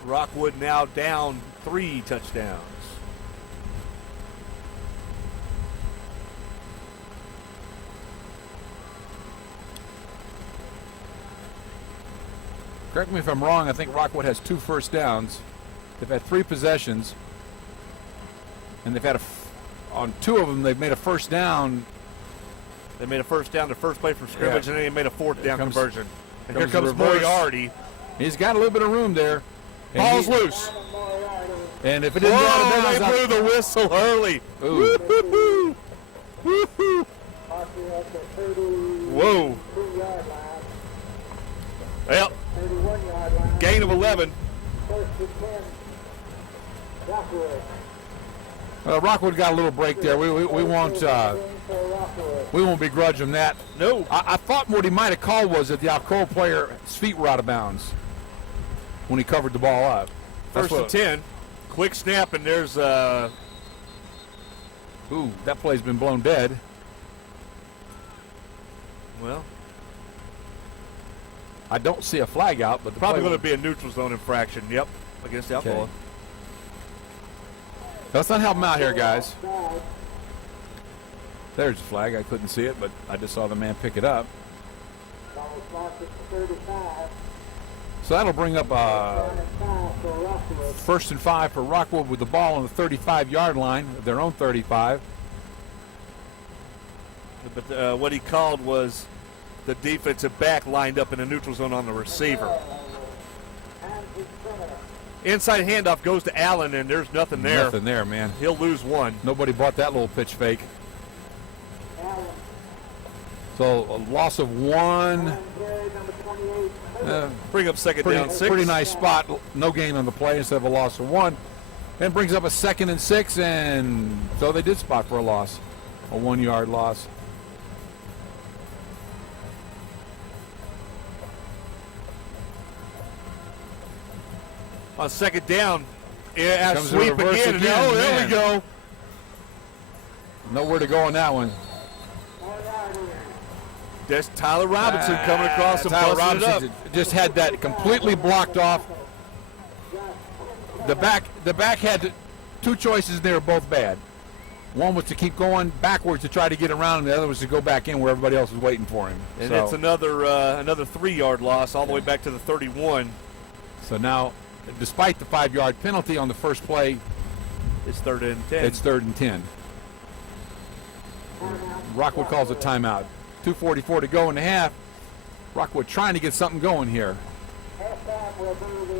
Rockwood now down 3 touchdowns. Correct me if I'm wrong, I think Rockwood has 2 first downs. They've had 3 possessions, and they've had on 2 of them, they've made a first down. They made a first down, the first play from scrimmage, and then they made a 4th down conversion. And here comes comes the reverse. Moriarty. He's got a little bit of room there. And Ball's loose. And if it didn't go out of Whoa, bounds, they blew the whistle early. Ooh. Woo-hoo-hoo. Woo-hoo. Whoa. Well, gain of 11. Rockwood got a little break there. We won't begrudge him that. No. I thought what he might have called was that the Alcoa player's feet were out of bounds when he covered the ball up. First and 10. Quick snap, and there's ooh, that play's been blown dead. well, I don't see a flag out, but the probably play going to be a neutral zone infraction. Yep, against Alcoa. Okay. Let's not help him out here, guys. There's the flag. I couldn't see it, but I just saw the man pick it up. So that'll bring up 1st and 5 for Rockwood with the ball on the 35-yard line of their own 35. But what he called was the defensive back lined up in a neutral zone on the receiver. Inside handoff goes to Allen, and there's nothing there. Nothing there, man. He'll lose 1. Nobody bought that little pitch fake. So a loss of 1. Bring up second down 6. Pretty nice spot. No gain on the play instead of a loss of 1. And brings up a 2nd and 6, and so they did spot for a loss. A 1-yard loss. On second down, yeah, Comes sweep the reverse again. again, Oh, there man. we go. Nowhere to go on that one. That's Tyler Robinson coming across and Tyler busting it up. Robinson just had that completely blocked off. The back had 2 choices, and they were both bad. One was to keep going backwards to try to get around, and the other was to go back in where everybody else was waiting for him. And So- it's another 3-yard loss all the way back to the 31. So now, despite the 5-yard penalty on the first play, It's 3rd and 10. it's 3rd and 10. Rockwood calls a timeout. 2:44 to go in the half. Rockwood trying to get something going here.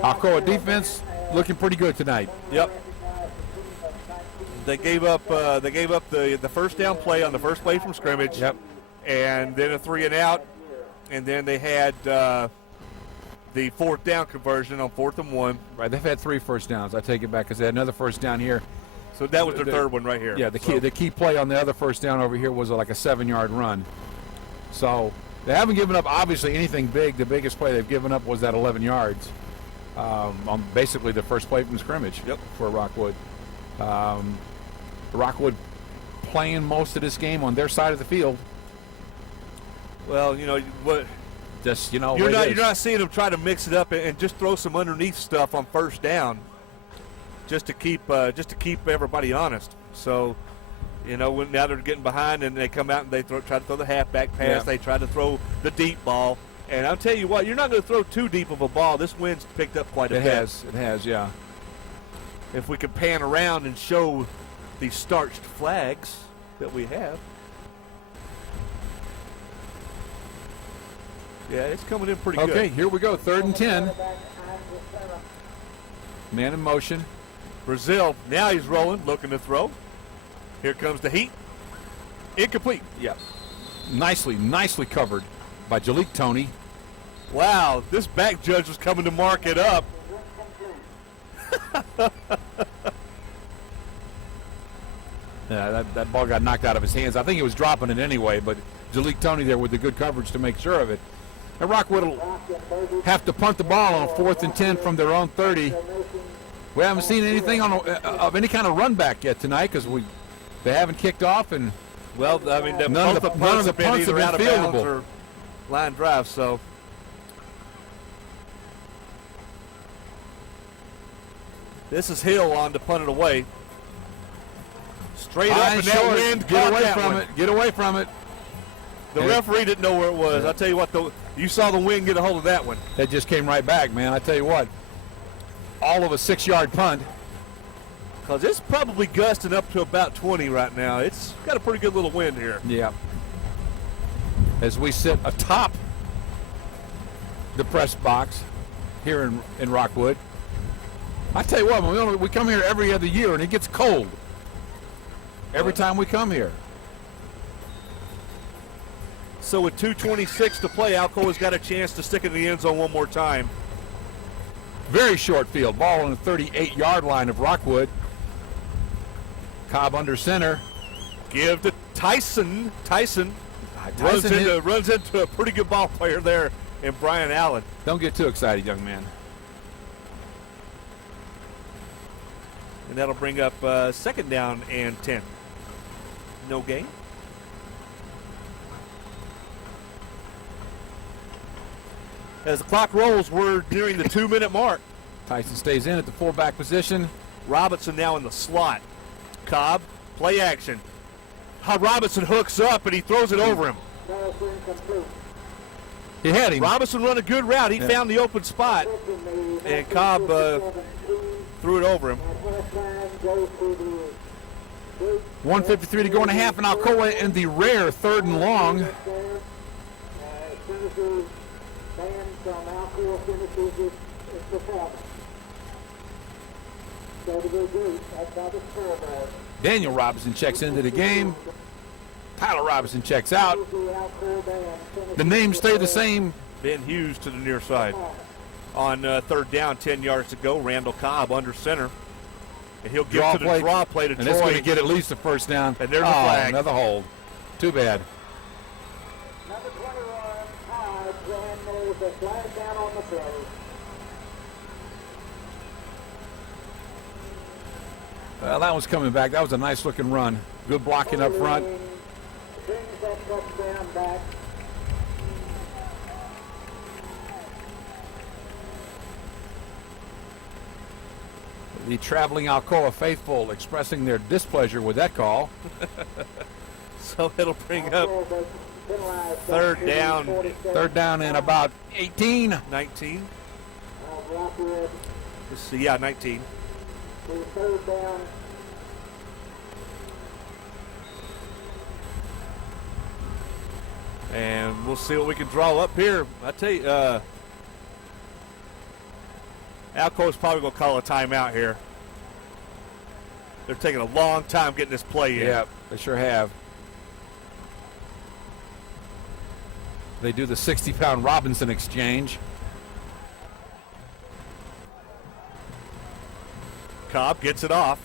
Alcoa defense looking pretty good tonight. Yep. They gave up the first down play on the first play from scrimmage. Yep. And then a 3 and out, and then they had the 4th down conversion on 4th and 1. Right, they've had 3 first downs. I take it back because they had another first down here. So that was their third one right here. Yeah, the key play on the other first down over here was like a 7-yard run. So they haven't given up obviously anything big. The biggest play they've given up was that 11 yards on basically the first play from scrimmage. Yep. For Rockwood. Rockwood playing most of this game on their side of the field. Well, you know what? Just You're not seeing them try to mix it up and just throw some underneath stuff on first down, just to keep everybody honest. So, you know, now they're getting behind and they come out and they try to throw the halfback pass. Yeah. They try to throw the deep ball, and I'll tell you what, you're not going to throw too deep of a ball. This wind's picked up quite a bit. It has, yeah. If we could pan around and show the starched flags that we have. Yeah, it's coming in pretty good. Okay, here we go. 3rd and 10. Man in motion. Brazil, now he's rolling, looking to throw. Here comes the heat. Incomplete. Yeah. Nicely covered by Jalik Tony. Wow, this back judge was coming to mark it up. Yeah, that ball got knocked out of his hands. I think he was dropping it anyway, but Jalik Tony there with the good coverage to make sure of it. And Rockwood will have to punt the ball on 4th and 10 from their own 30. We haven't seen anything of any kind of run back yet tonight because they haven't kicked off, and Well, I mean, none both of the the punts punts have been have either been out of bounds fieldable. or line drive, so. This is Hill on to punt it away. Straight up, high and and that short. wind Get caught away that from one. it. Get away from it. The referee didn't know where it was. I'll tell you what, you saw the wind get a hold of that one. That just came right back, man. I tell you what. All of a 6-yard punt. Because it's probably gusting up to about 20 right now. It's got a pretty good little wind here. Yeah. As we sit atop the press box here in Rockwood. I tell you what, we come here every other year and it gets cold. Every time we come here. So with 2:26 to play, Alcoa's got a chance to stick it in the end zone one more time. Very short field. Ball on the 38-yard line of Rockwood. Cobb under center. Give to Tyson. Tyson runs into a pretty good ball player there in Brian Allen. Don't get too excited, young man. And that'll bring up 2nd down and 10. No gain. As the clock rolls, we're nearing the 2-minute mark. Tyson stays in at the fullback position. Robinson now in the slot. Cobb, play action. Robinson hooks up and he throws it over him. He had him. Robinson run a good route. He found the open spot, and Cobb threw it over him. 1:53 to go in a half, and Alcoa in the rare 3rd and long. Daniel Robinson checks into the game. Tyler Robinson checks out. The names stay the same. Ben Hughes to the near side. On 3rd down, 10 yards to go. Randall Cobb under center. And he'll give to the draw play to and Troy. it's going to get at least a 1st down. And there's a flag. Another hold. Too bad. Number 21, Hodge, and there's a flag down on the play. Well, that was coming back. That was a nice looking run. Good blocking up front. Brings that touchdown back. The traveling Alcoa faithful expressing their displeasure with that call. So it'll bring up 3rd down. 3rd down and about 18. 19. Rockwood, Let's see, yeah, 19. 3rd down. And we'll see what we can draw up here. I tell you, Alcoa's probably going to call a timeout here. They're taking a long time getting this play in. Yeah, they sure have. They do the 60-pound Robinson exchange. Cobb gets it off.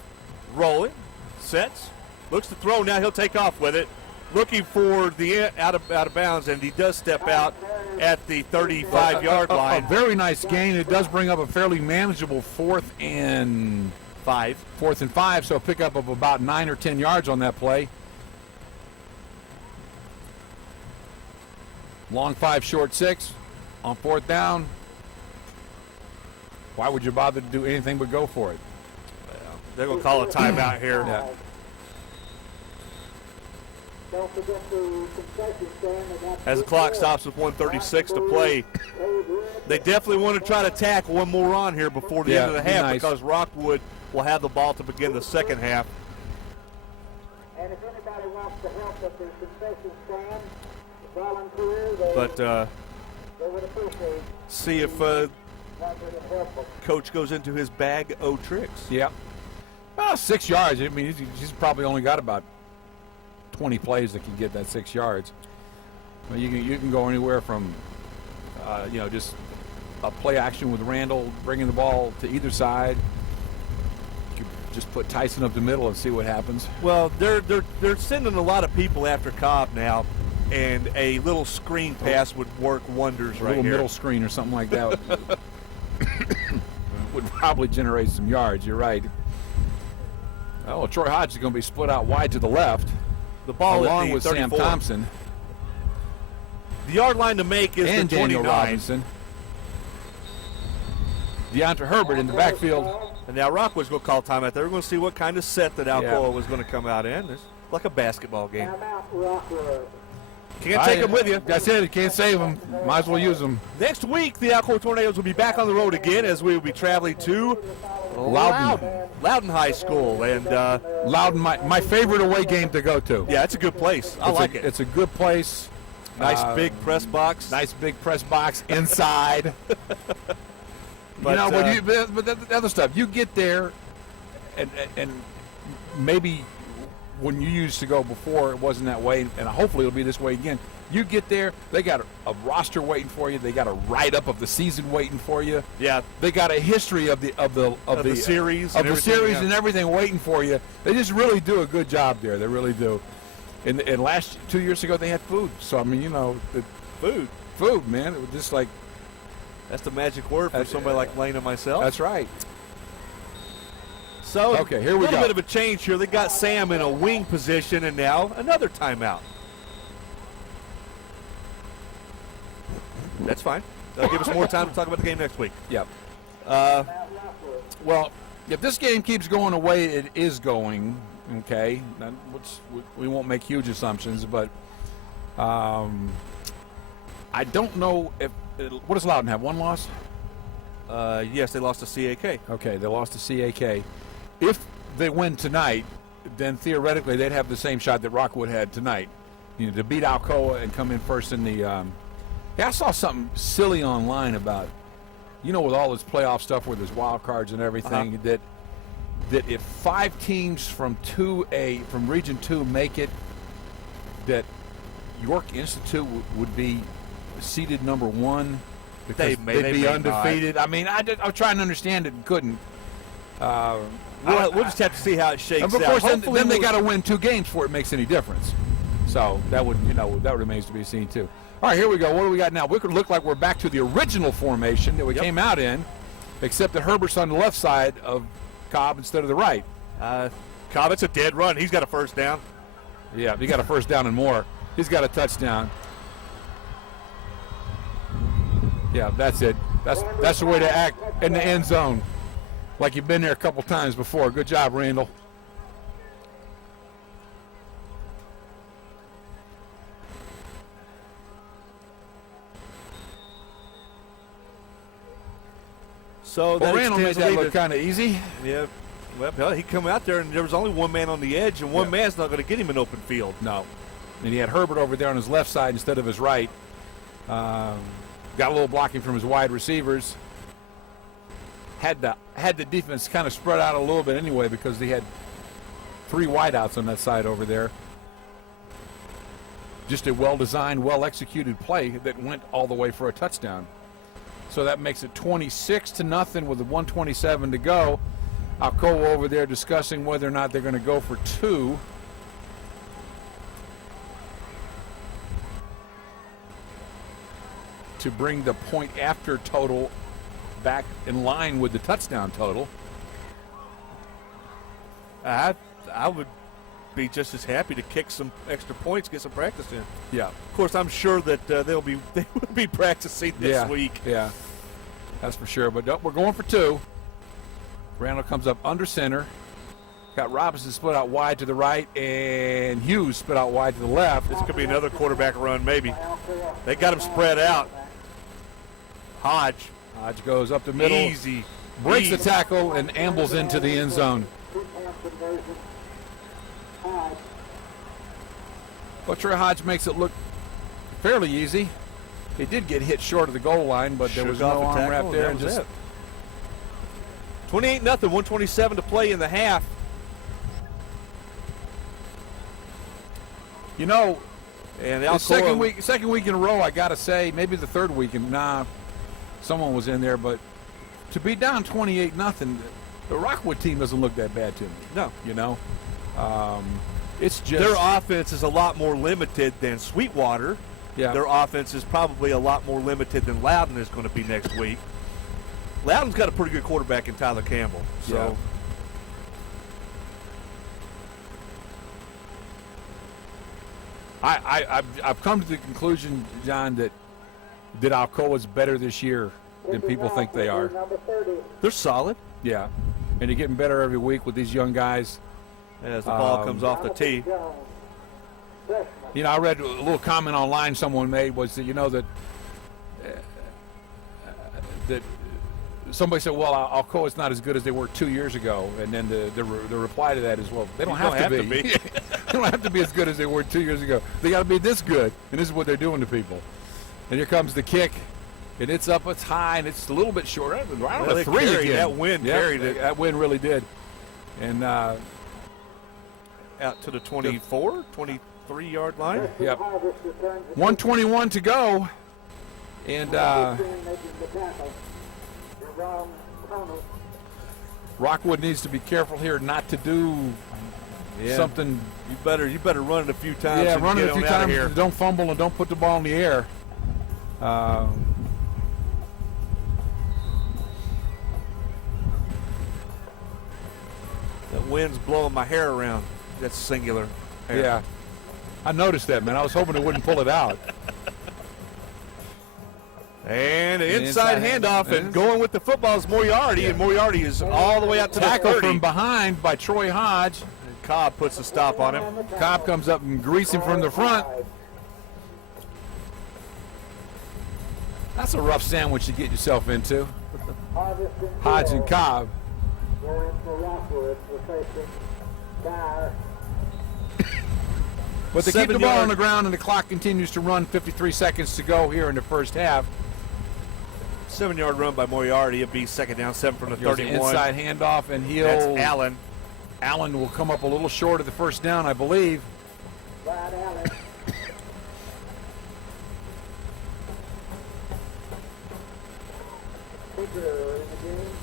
Rolling. Sets. Looks to throw. Now he'll take off with it. Looking for the out of bounds, and he does step out at the 35-yard line. A very nice gain. It does bring up a fairly manageable 4th and 5. 4th and 5, so a pickup of about 9 or 10 yards on that play. Long 5, short 6 on 4th down. Why would you bother to do anything but go for it? They're going to call a timeout here. Yeah. Don't forget the concession stand. As the clock stops with 1:36 to play, they definitely want to try to tack one more on here before the end of the be half nice. because Rockwood will have the ball to begin the 2nd half. And if anybody wants to help at the concession stand, volunteer, they But would appreciate see if that would help them. Coach goes into his bag o' tricks. Yeah. Well, 6 yards. I mean, he's probably only got about 20 plays that can get that 6 yards. Well, you can go anywhere from, just a play action with Randall, bringing the ball to either side. You could just put Tyson up the middle and see what happens. Well, they're sending a lot of people after Cobb now, and a little screen pass would work wonders A right little here. middle screen or something like that would probably generate some yards. You're right. Oh, Troy Hodge is going to be split out wide to the left, The ball along at the with 34. Sam Thompson The yard line to make is and the Daniel 29. Robinson. DeAndre Herbert in the backfield. And now Rockwood's going to call timeout. They're going to see what kind of set that Alcoa Yeah. was going to come out in. It's like a basketball game. Timeout, Rockwood. Can't take them with you. That's it. You can't save them. Might as well use them. Next week, the Alcoa Tornadoes will be back on the road again as we will be traveling to Loudon High School. And, Loudon, my favorite away game to go to. yeah, it's a good place. I like it. It's a good place. Nice big press box. Nice big press box inside. But, but the other stuff, you get there, and maybe when you used to go before, it wasn't that way, and hopefully it'll be this way again. You get there, they got a roster waiting for you. They got a write-up of the season waiting for you. Yeah. They got a history of the series of and the series everything, and everything waiting for you. They just really do a good job there. They really do. And 2 years ago they had food. So I mean, food, man. It was just like That's the magic word for somebody like Lane and myself. that's right. So, Okay, here we a little go. bit of a change here. They got Sam in a wing position, and now another timeout. That's fine. That'll give us more time to talk about the game next week. Yep. Well, if this game keeps going the way it is going, okay, we won't make huge assumptions, but I don't know if what does Loudon have? One loss? Yes, they lost to CAK. Okay, they lost to CAK. If they win tonight, then theoretically they'd have the same shot that Rockwood had tonight, to beat Alcoa and come in first in the. I saw something silly online about, with all this playoff stuff where there's wild cards and everything, that if 5 teams from Region 2 make it, that York Institute would be seeded number 1 because they'd be undefeated. I mean, I was trying to understand it and couldn't. We'll just have to see how it shakes and of out. course, then they got to win 2 games before it makes any difference. So that remains to be seen too. All right, here we go. What do we got now? We could look like we're back to the original formation that we came out in, except that Herbert's on the left side of Cobb instead of the right. Cobb, it's a dead run. He's got a first down. Yeah, he got a first down and more. He's got a touchdown. Yeah, that's it. That's the way to act in the end zone, like you've been there a couple times before. Good job, Randall. So Well, that Randall made extends that the lead look kind of easy. Yeah. Well, he come out there, and there was only one man on the edge, and one man's not going to get him an open field. No. And he had Herbert over there on his left side instead of his right. Got a little blocking from his wide receivers. Had the defense kind of spread out a little bit anyway because they had 3 wideouts on that side over there. Just a well-designed, well-executed play that went all the way for a touchdown. So that makes it 26-0 with 1:27 to go. Alcoa over there discussing whether or not they're going to go for 2. To bring the point after total back in line with the touchdown total. I would be just as happy to kick some extra points, get some practice in. Yeah. Of course, I'm sure that they will be practicing this week. Yeah, that's for sure. But we're going for 2. Randall comes up under center. Got Robinson split out wide to the right, and Hughes split out wide to the left. This could be another quarterback run, maybe. They got him spread out. Hodge goes up the middle, easy, breaks easy. the tackle, and ambles into the end zone. Well, Troy Hodge makes it look fairly easy. He did get hit short of the goal line, but there was no arm wrap there. And just 28-0, 1:27 to play in the half. You know, And the second week in a row, I got to say, maybe the third week, and someone was in there, but to be down 28-0, the Rockwood team doesn't look that bad to me. No. You know, it's just Their offense is a lot more limited than Sweetwater. Yeah. Their offense is probably a lot more limited than Loudon is going to be next week. Loudon's got a pretty good quarterback in Tyler Campbell. So I've come to the conclusion, John, that Alcoa's better this year than people think they are. they're solid Yeah, and they're getting better every week with these young guys. as the ball comes off the tee. You know, I read a little comment online someone made was that, you know, that somebody said, well, Alcoa's not as good as they were 2 years ago. And then the reply to that is, well, they don't have to be. They don't have to be as good as they were 2 years ago. They got to be this good. And this is what they're doing to people. And here comes the kick. And it's up, it's high, and it's a little bit short. Right on the three again. That wind carried it. That wind really did. And out to the 24, 23-yard line. Yep. 1:21 to go. And Rockwood needs to be careful here not to do something. You better run it a few times. Yeah, and run get it a few on out of times. here. Don't fumble and don't put the ball in the air. The wind's blowing my hair around. That's singular. Hair. Yeah. I noticed that, man. I was hoping it wouldn't pull it out. And an inside handoff and going with the football is Moriarty, and Moriarty is all the way out to the Tackle 30. from behind by Troy Hodge. And Cobb puts a stop on him. Cobb comes up and greets him from the front. That's a rough sandwich to get yourself into. Hodge and Cobb. But they keep the ball on the ground, and the clock continues to run. 53 seconds to go here in the first half. 7-yard run by Moriarty. It'll be second down, 7 from the Here's 31. an inside handoff, and That's Allen. Allen will come up a little short of the first down, I believe.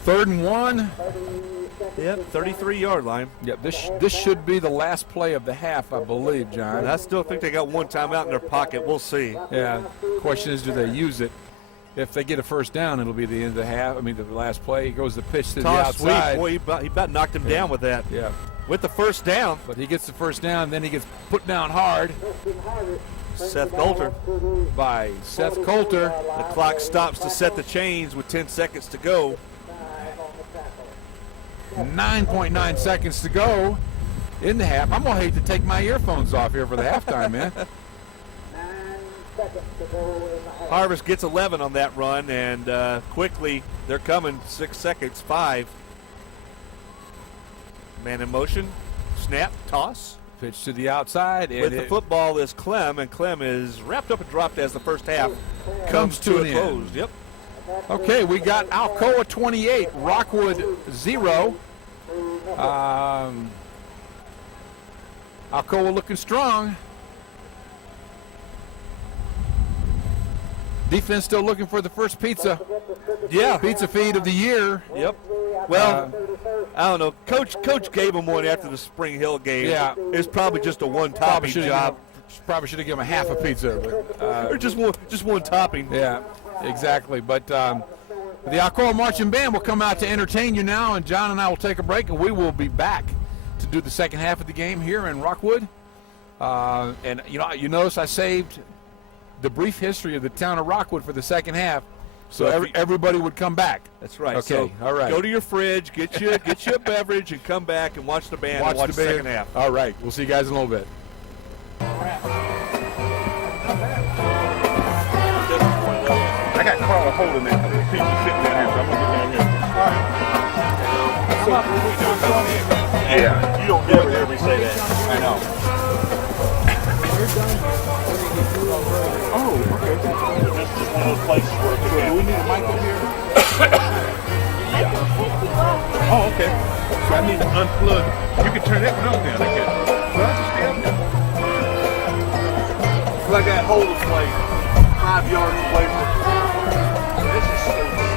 Third and 1. Yep, 33-yard line. Yep, this should be the last play of the half, I believe, John. And I still think they got one timeout in their pocket. We'll see. Yeah. Question is, do they use it? If they get a first down, it'll be the end of the half. I mean, the last play. He goes the pitch to the outside. Sweep. Boy, he about knocked him down with that. Yeah. With the first down. But he gets the first down, then he gets put down hard Seth Coulter. by Seth Coulter. The clock stops to set the chains with 10 seconds to go. 9.9 seconds to go in the half. I'm going to hate to take my earphones off here for the halftime, man. Harvest gets 11 on that run, and quickly they're coming. 6 seconds, 5. Man in motion, snap, toss. Pitch to the outside. And With the football is Clem, and Clem is wrapped up and dropped as the first half comes to a an close. end. Yep. Okay, we got Alcoa 28, Rockwood 0. Alcoa looking strong. Defense still looking for the first pizza. Yeah. Pizza feed of the year. Yep. Well, I don't know. Coach gave him one after the Spring Hill game. Yeah. It's probably just a one-topping job. Probably should have given him a half a pizza. But, Or just one topping. yeah, exactly. But the Alcoa Marching Band will come out to entertain you now, and John and I will take a break, and we will be back to do the second half of the game here in Rockwood. And you notice I saved the brief history of the town of Rockwood for the second half, so everybody would come back. That's right. Okay, So all right. Go to your fridge, get you a beverage, and come back and watch the band and watch the second half. All right, we'll see you guys in a little bit. I got Carl holding that. People sitting down here, so I'm gonna get down here. Yeah. You don't never hear me say that. I know. Oh, okay. This is one of those places where So do we need a mic over here? Yeah. Oh, okay. So I need to unplug. You can turn that one on down, I guess. Well, I just stay up there. So I got hold of play, 5 yards away from. This is stupid.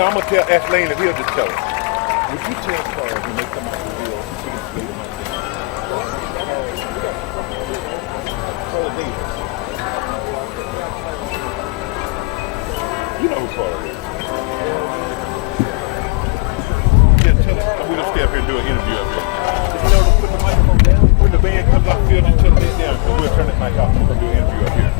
No, I'm gonna ask Lane if he'll just tell us. Would you tell cars when they come out the wheel to see the speed of my thing? You know who Carter is. Yeah, tell us. We're gonna stay up here and do an interview up here. You know, to put the microphone down. When the band comes off field, just tell them it down. So we'll turn that mic off and we'll do an interview up here.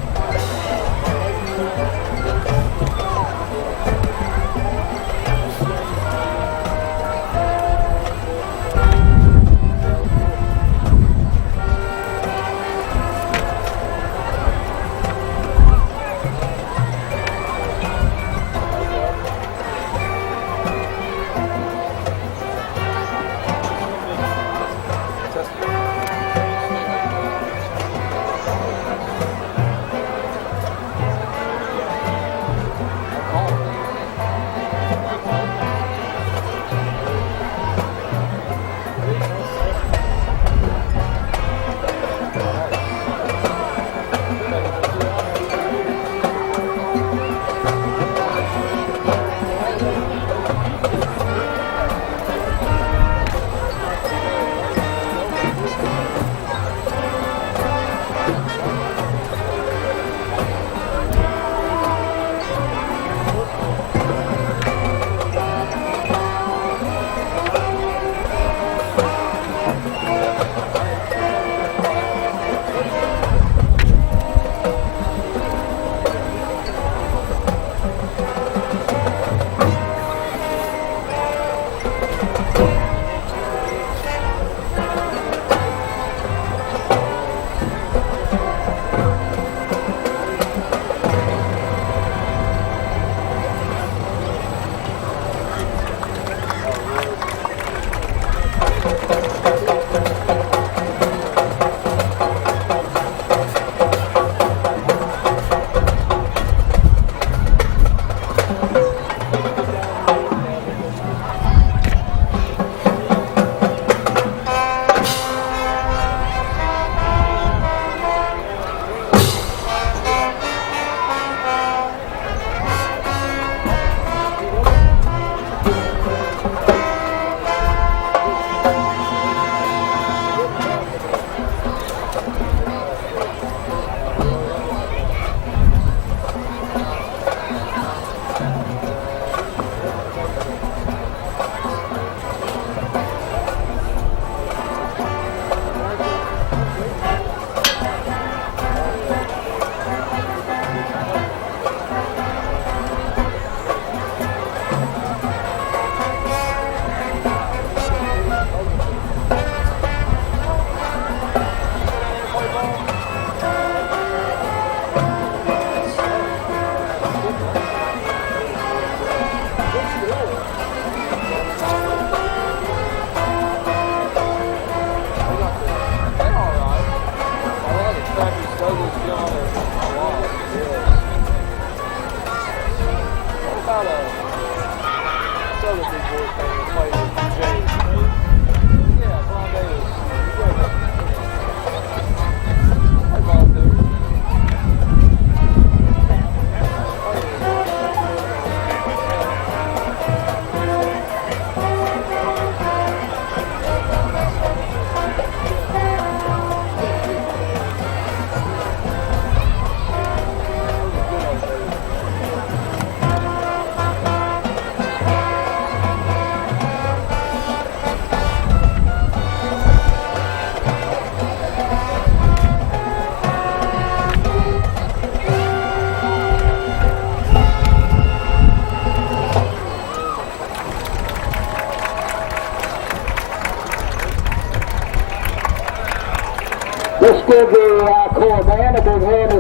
Let's give the Alcoa band a big hand.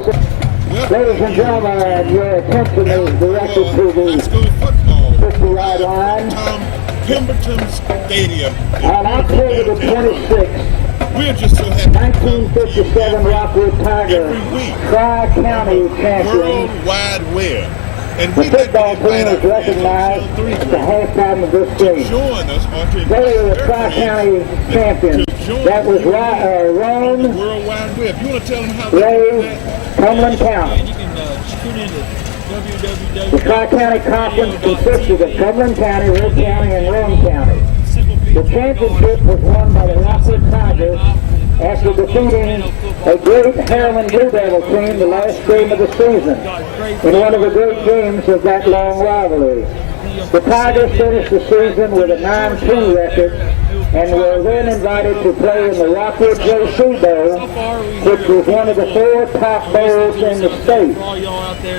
Ladies and gentlemen, your attention is directed to the 50-yard line. Tom Pemberton Stadium. On October the 26th, We're just so happy. 1957 Rockwood Tiger Tri-County champion. World Wide Web. And The we football team is recognized at the halftime of this game. join us or to They were the Tri-County champions. That was the Rome, World Wide Web. You want to tell them how Ray, Cumberland County. You can tune into The Tri-County Conference consisted of Cumberland County, Wood County, and Roane County. The championship was won by the Rockwood Tigers after defeating a great Harriman Blue Devil team the last game of the season in one of the great games of that long rivalry. The Tigers finished the season with a 9-2 record and were then invited to play in the Rockwood JC Bowl, which was one of the 4 top bowls in the state.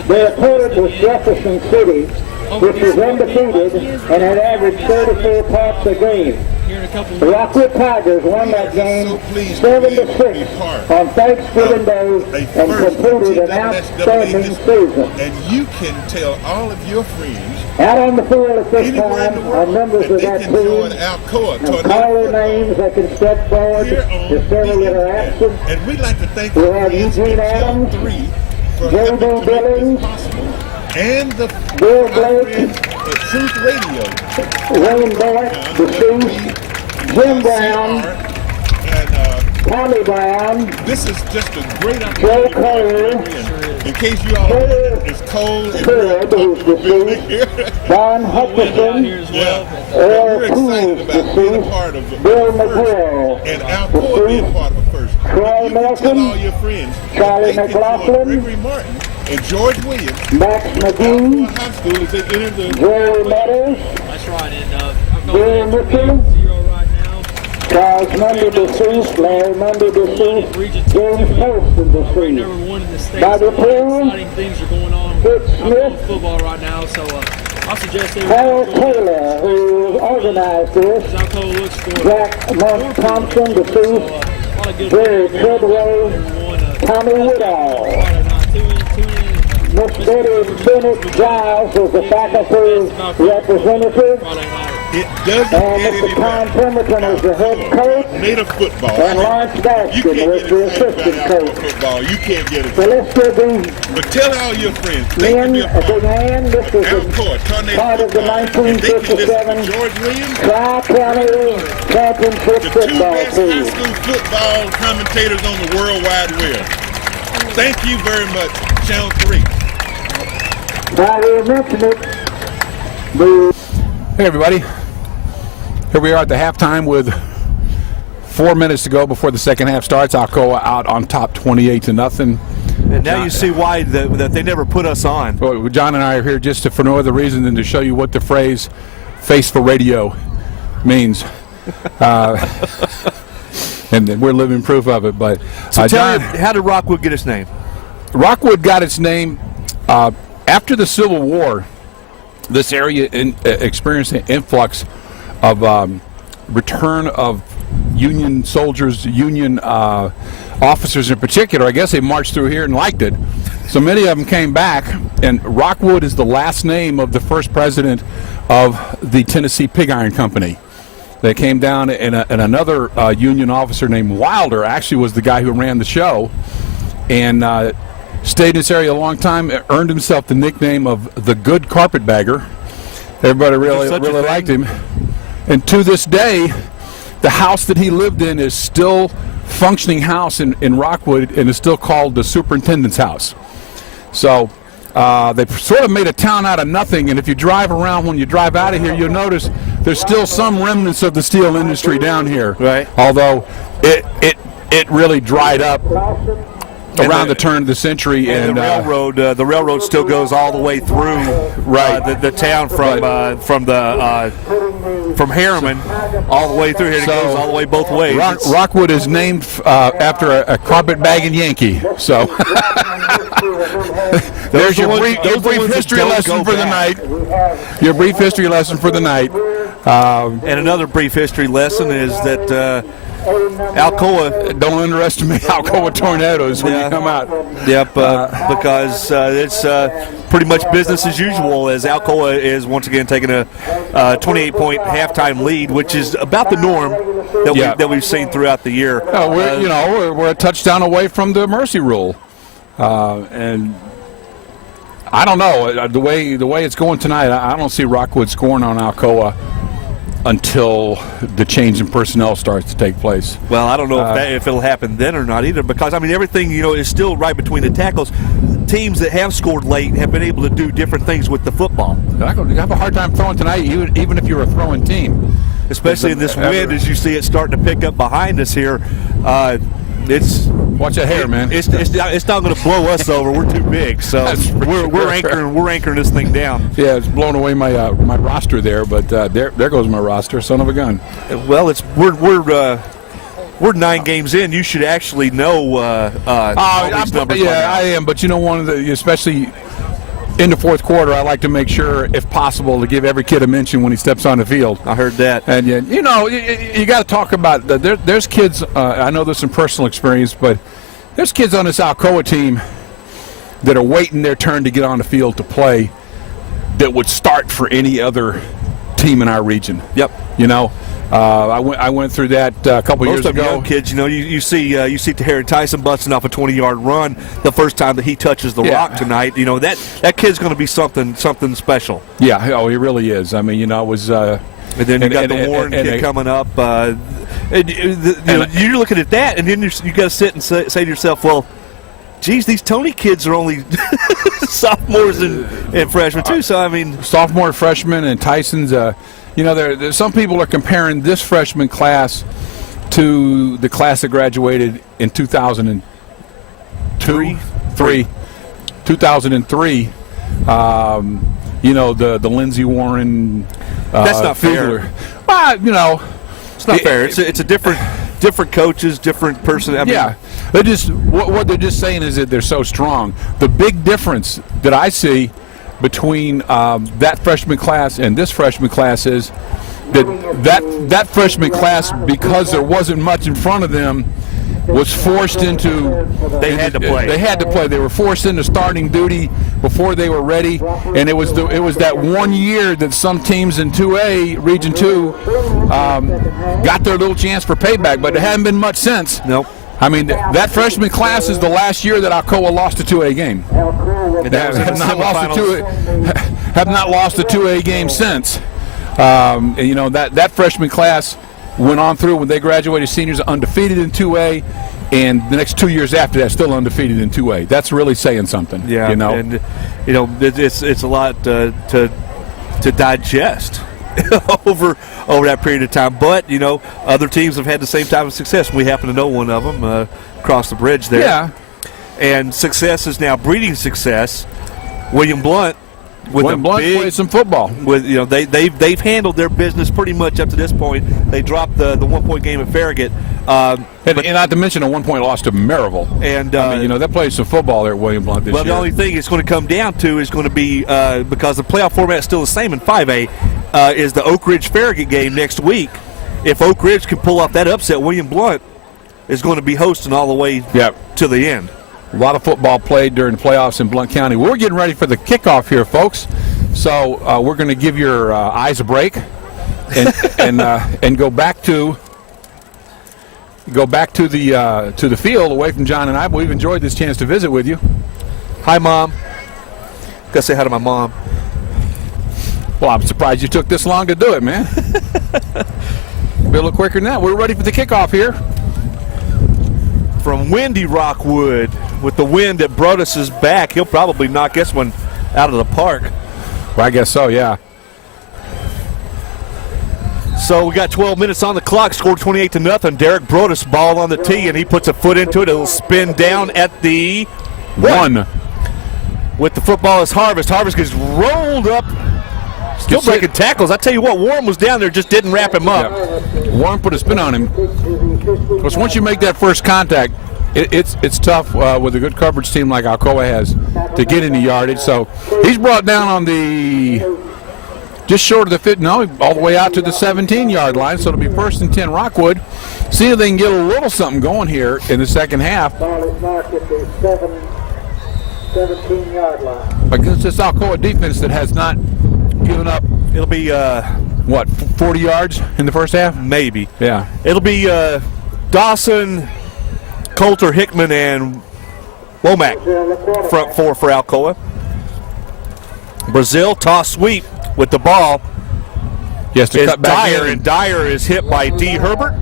Their opponent was Jefferson City, which was undefeated and had averaged 34 points a game. The Rockwood Tigers won that game 7-6 on Thanksgiving Day and completed an outstanding season. And you can tell all of your friends Out on the field at this anywhere in time the are world members that of they that can join team. Alcoa And call their names, they can step forward. There's several that are absent. And we'd like to thank We our have friends Eugene at Channel Adams, 3 for J.B. helping to make Billings, this possible. And the Bill our Blake, friends at Truth Radio. Wayne Bennett, deceased, Jim Brown, And Tommy Brown, this is just a great Joe opportunity. Cole, In case you all know, it's cold and Hood, who's deceased, Don Hutchison, yeah. Earl We're Poole's excited about being a deceased, part of the Bill first, McGraw, and Alcoa being part of the first. Troy You can tell Melton, all your friends Charlie that they can join McLaughlin, Gregory Martin and George Williams. Max McGee, Alcoa High School as they enter the Jerry Meadows, That's right, and Bill Mitchell, 0 right now. Charles Mundy deceased, Larry Mundy deceased, James Poston deceased. Number 1 in the state. Bobby So Poole, exciting things are going on Fitz with Smith, football right now. So I suggest Harold everyone Taylor, who organized this, Alcoa looks for Jack Monk Thompson deceased, a lot of good Jerry players here. Treadway, Everyone, Tommy Woodall, Friday night, tune in. Miss Betty Bennett Giles was the faculty representative, Friday night. It doesn't and get Mr. any Tom better. Pemberton was the head coach, Native football. and Lawrence You Baskin can't was get the excited assistant about Alcoa coach. football. You can't get it. So let's give these But tell all your friends, they can men be a a part big of hand. This was Alcoa, a Tornado part of the football. And they can listen to 1957 George Williams, Tri-County Championship the 2 football best high team. school football commentators on the World Wide Web. Thank you very much, Channel 3. Now we mentioned it, the Hey everybody, here we are at the halftime with 4 minutes to go before the second half starts. Alcoa out on top 28-0. And now you see why that they never put us on. Well, John and I are here just for no other reason than to show you what the phrase "face for radio" means. And we're living proof of it. But So tell John, me, how did Rockwood get its name? Rockwood got its name after the Civil War. This area experienced an influx of return of Union soldiers, Union officers in particular. I guess they marched through here and liked it. So many of them came back, and Rockwood is the last name of the first president of the Tennessee Pig Iron Company. They came down, and another Union officer named Wilder actually was the guy who ran the show, and stayed in this area a long time, earned himself the nickname of the Good Carpetbagger. Everybody really such a thing? liked him. And to this day, the house that he lived in is still functioning house in Rockwood, and is still called the Superintendent's House. So they sort of made a town out of nothing, and if you drive around, when you drive out of here, you'll notice there's still some remnants of the steel industry down here. Right. Although it really dried up around the turn of the century, And the railroad still goes all the way through the town from Harriman all the way through here. It goes all the way both ways. Rockwood is named after a carpetbagging Yankee. So there's your brief history lesson for the night. Your brief history lesson for the night. And another brief history lesson is that Alcoa. Don't underestimate Alcoa tornadoes when you come out. Yep, because it's pretty much business as usual, as Alcoa is once again taking a 28-point halftime lead, which is about the norm that we've seen throughout the year. We're a touchdown away from the mercy rule, and I don't know the way it's going tonight. I don't see Rockwood scoring on Alcoa. until the change in personnel starts to take place. Well, I don't know if it'll happen then or not either, because I mean everything is still right between the tackles. Teams that have scored late have been able to do different things with the football. You have a hard time throwing tonight, even if you're a throwing team. Especially in this wind, as you see it starting to pick up behind us here. Watch that hair, man. It's not going to blow us over. We're too big, so we're anchoring this thing down. Yeah, it's blowing away my my roster there, but there goes my roster. Son of a gun. Well, we're 9 games in. You should actually know all these numbers. Yeah, I am. But especially in the fourth quarter, I like to make sure, if possible, to give every kid a mention when he steps on the field. I heard that. And you got to talk about there's kids. I know there's some personal experience, but there's kids on this Alcoa team that are waiting their turn to get on the field to play that would start for any other team in our region. Yep. I went through that a couple years ago. Most of young kids, you see Tahari Tyson busting off a 20-yard run the first time that he touches the rock tonight. That kid's going to be something special. Yeah, he really is. I mean, it was. And then you got the Warren kid coming up. You're looking at that, and then you got to sit and say to yourself, well, geez, these Tony kids are only sophomores and freshmen too. So I mean, sophomore, freshmen, and Tyson's. There's some people are comparing this freshman class to the class that graduated in 2002, 2003. The Lindsey Warren. That's not Fugler. fair. Well, it's not fair. It's a different coaches, different person. I mean, they just what they're just saying is that they're so strong. The big difference that I see between that freshman class and this freshman class is that freshman class, because there wasn't much in front of them, was forced into. They had to play. They had to play. They were forced into starting duty before they were ready, and it was that 1 year that some teams in 2A, Region 2, got their little chance for payback, but it hadn't been much since. Nope. I mean, that freshman class is the last year that Alcoa lost a 2A game. Have not lost a 2A game since. That freshman class went on through when they graduated seniors undefeated in 2A, and the next 2 years after that still undefeated in 2A. That's really saying something. Yeah, and it's a lot to digest over that period of time. But other teams have had the same type of success. We happen to know one of them across the bridge there. Yeah, and success is now breeding success. William Blunt. Played some football. They've handled their business pretty much up to this point. They dropped the 1-point game at Farragut, and not to mention a 1-point loss to Maryville. And they played some football there at William Blunt this year. Well, the only thing it's going to come down to is going to be because the playoff format is still the same in 5A, is the Oak Ridge Farragut game next week. If Oak Ridge can pull off that upset, William Blunt is going to be hosting all the way to the end. A lot of football played during the playoffs in Blount County. We're getting ready for the kickoff here, folks. So we're going to give your eyes a break and go back to the field away from John and I. But we've enjoyed this chance to visit with you. Hi, Mom. Gotta say hi to my mom. Well, I'm surprised you took this long to do it, man. Be a little quicker than that. We're ready for the kickoff here. From windy Rockwood, with the wind at Brodus's back, he'll probably knock this one out of the park. Well, I guess so, yeah. So we got 12 minutes on the clock, scored 28-0. Derek Brodus ball on the tee, and he puts a foot into it. It'll spin down at the one. With the football is Harvest. Harvest gets rolled up. Still breaking tackles. I tell you what, Warren was down there, just didn't wrap him up. Yeah. Warren put a spin on him. Because once you make that first contact, it's tough with a good coverage team like Alcoa has to get any yardage. So he's brought down on the just short of the all the way out to the 17-yard line. So it'll be 1st and 10 Rockwood. See if they can get a little something going here in the second half. Ball is marked at the 17-yard line. Against this Alcoa defense that has not given up. It'll be 40 yards in the first half? Maybe. Yeah. It'll be Dawson, Coulter, Hickman, and Womac front four for Alcoa. Brazil toss sweep with the ball. He has to is cut back Dyer, in. and Dyer is hit by D. Herbert.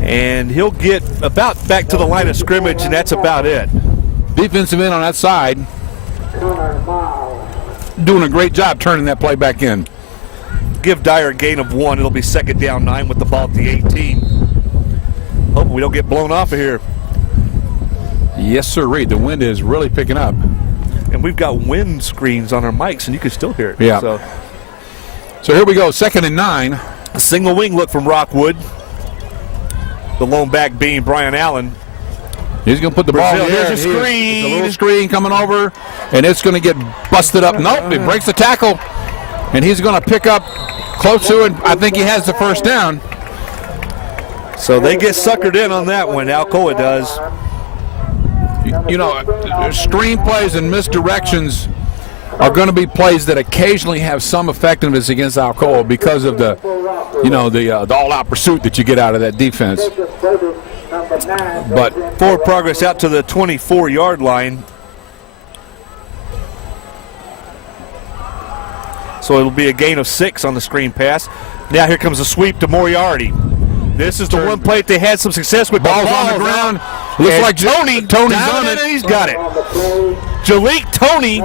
And he'll get about back to the line of scrimmage, and that's about it. Defensive end on that side doing a great job turning that play back in. Give Dyer a gain of 1. It'll be 2nd down 9 with the ball at the 18. Hope we don't get blown off of here. Yes, sir, Reed. The wind is really picking up. And we've got wind screens on our mics, and you can still hear it. Yeah. So here we go, 2nd and 9. a single wing look from Rockwood. The lone back being Brian Allen. He's going to put the ball in the air. Here's a screen. It's a little screen coming over, and it's going to get busted up. Nope, it breaks the tackle, and he's going to pick up close to it. I think he has the first down. So they get suckered in on that one. Alcoa does. You know, screen plays and misdirections are going to be plays that occasionally have some effectiveness against Alcoa because of the, you know, the all-out pursuit that you get out of that defense. But forward progress out to the 24-yard line. So it'll be a gain of 6 on the screen pass. Now here comes a sweep to Moriarty. This is the one play that they had some success with. Ball's on the ground. Looks like Tony's on it. And he's got it. Jalik Tony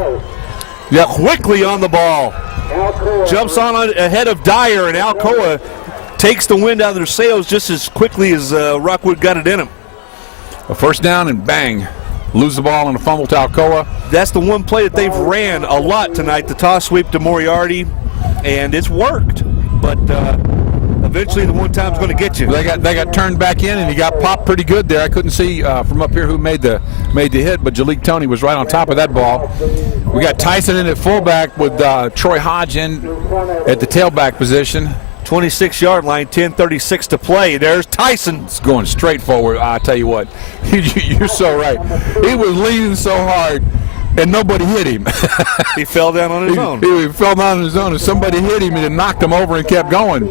quickly on the ball. Jumps on ahead of Dyer, and Alcoa takes the wind out of their sails just as quickly as Rockwood got it in him. A first down and bang. Lose the ball on a fumble to Alcoa. That's the one play that they've ran a lot tonight, the toss sweep to Moriarty, and it's worked. But eventually the one time's going to get you. They got turned back in, and he got popped pretty good there. I couldn't see from up here who made the hit, but Jalik Tony was right on top of that ball. We got Tyson in at fullback with Troy Hodge in at the tailback position. 26-yard line, 10:36 to play. There's Tyson. It's going straight forward. I tell you what, you're so right. He was leaning so hard, and nobody hit him. He fell down on his own. He fell down on his own, and somebody hit him and it knocked him over and kept going.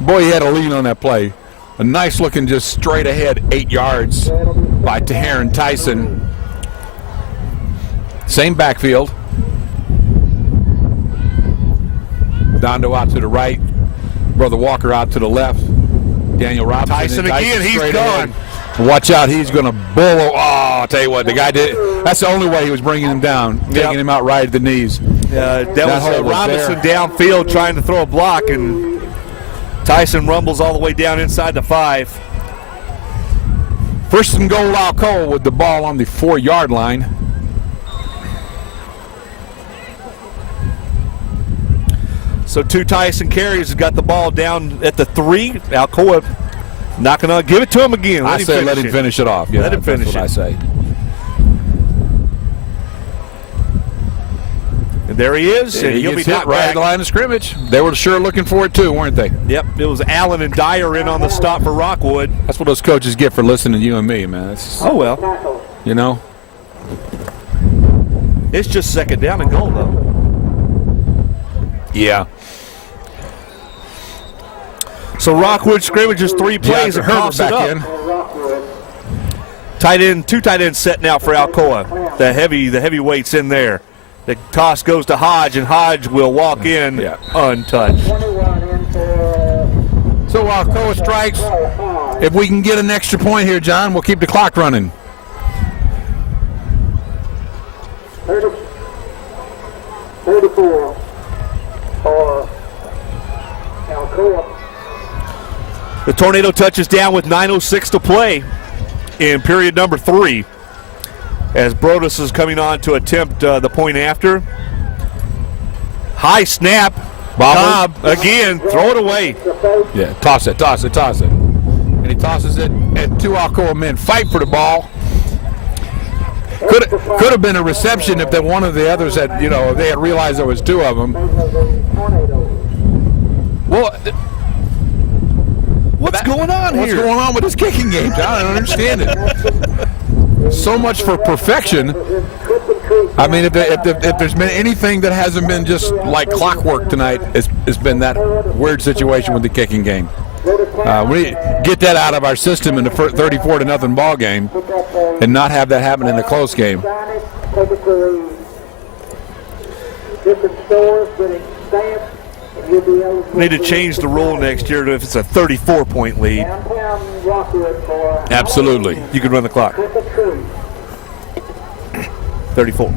Boy, he had a lean on that play. A nice looking, just straight ahead 8 yards by Taharon Tyson. Same backfield. Dondo out to the right. Brother Walker out to the left. Daniel Robinson. Tyson again, he's gone. Ahead. Watch out, he's going to bullo. Oh, I'll tell you what, the guy did. That's the only way he was bringing him down, taking him out right at the knees. That was Robinson downfield trying to throw a block, and Tyson rumbles all the way down inside the 5. First and goal, Alcoa with the ball on the 4-yard line. So 2 Tyson carries has got the ball down at the 3. Alcoa not going to give it to him again. Let him finish it off. Yeah, let him finish it. That's what I say. And there he is. And He'll be hit right at the line of scrimmage. They were sure looking for it too, weren't they? Yep. It was Allen and Dyer in on the stop for Rockwood. That's what those coaches get for listening to you and me, man. Oh, well. You know? It's just 2nd down and goal, though. Yeah. So Rockwood scrimmages 3 plays and coughs it up. In. Tight end, 2 tight ends set now for Alcoa. The heavyweights in there. The toss goes to Hodge, and Hodge will walk in untouched. So Alcoa strikes. If we can get an extra point here, John, we'll keep the clock running. 34 for Alcoa. The Tornado touches down with 9:06 to play in period number 3. As Brodus is coming on to attempt the point after. High snap. Cobb again, throw it away. Yeah, toss it. And he tosses it, and 2 Alcoa men fight for the ball. Could have been a reception if one of the others had, if they had realized there was 2 of them. Well, what's going on here? What's going on with this kicking game, John? I don't understand it. So much for perfection. I mean, if there's been anything that hasn't been just like clockwork tonight, it's been that weird situation with the kicking game. We get that out of our system in the 34-0 ball game, and not have that happen in a close game. stamp, you'll be able to Need to change the rule next year to if it's a 34-point lead, downtown Rockwood for Absolutely. you could run the clock. trick or treat. 34.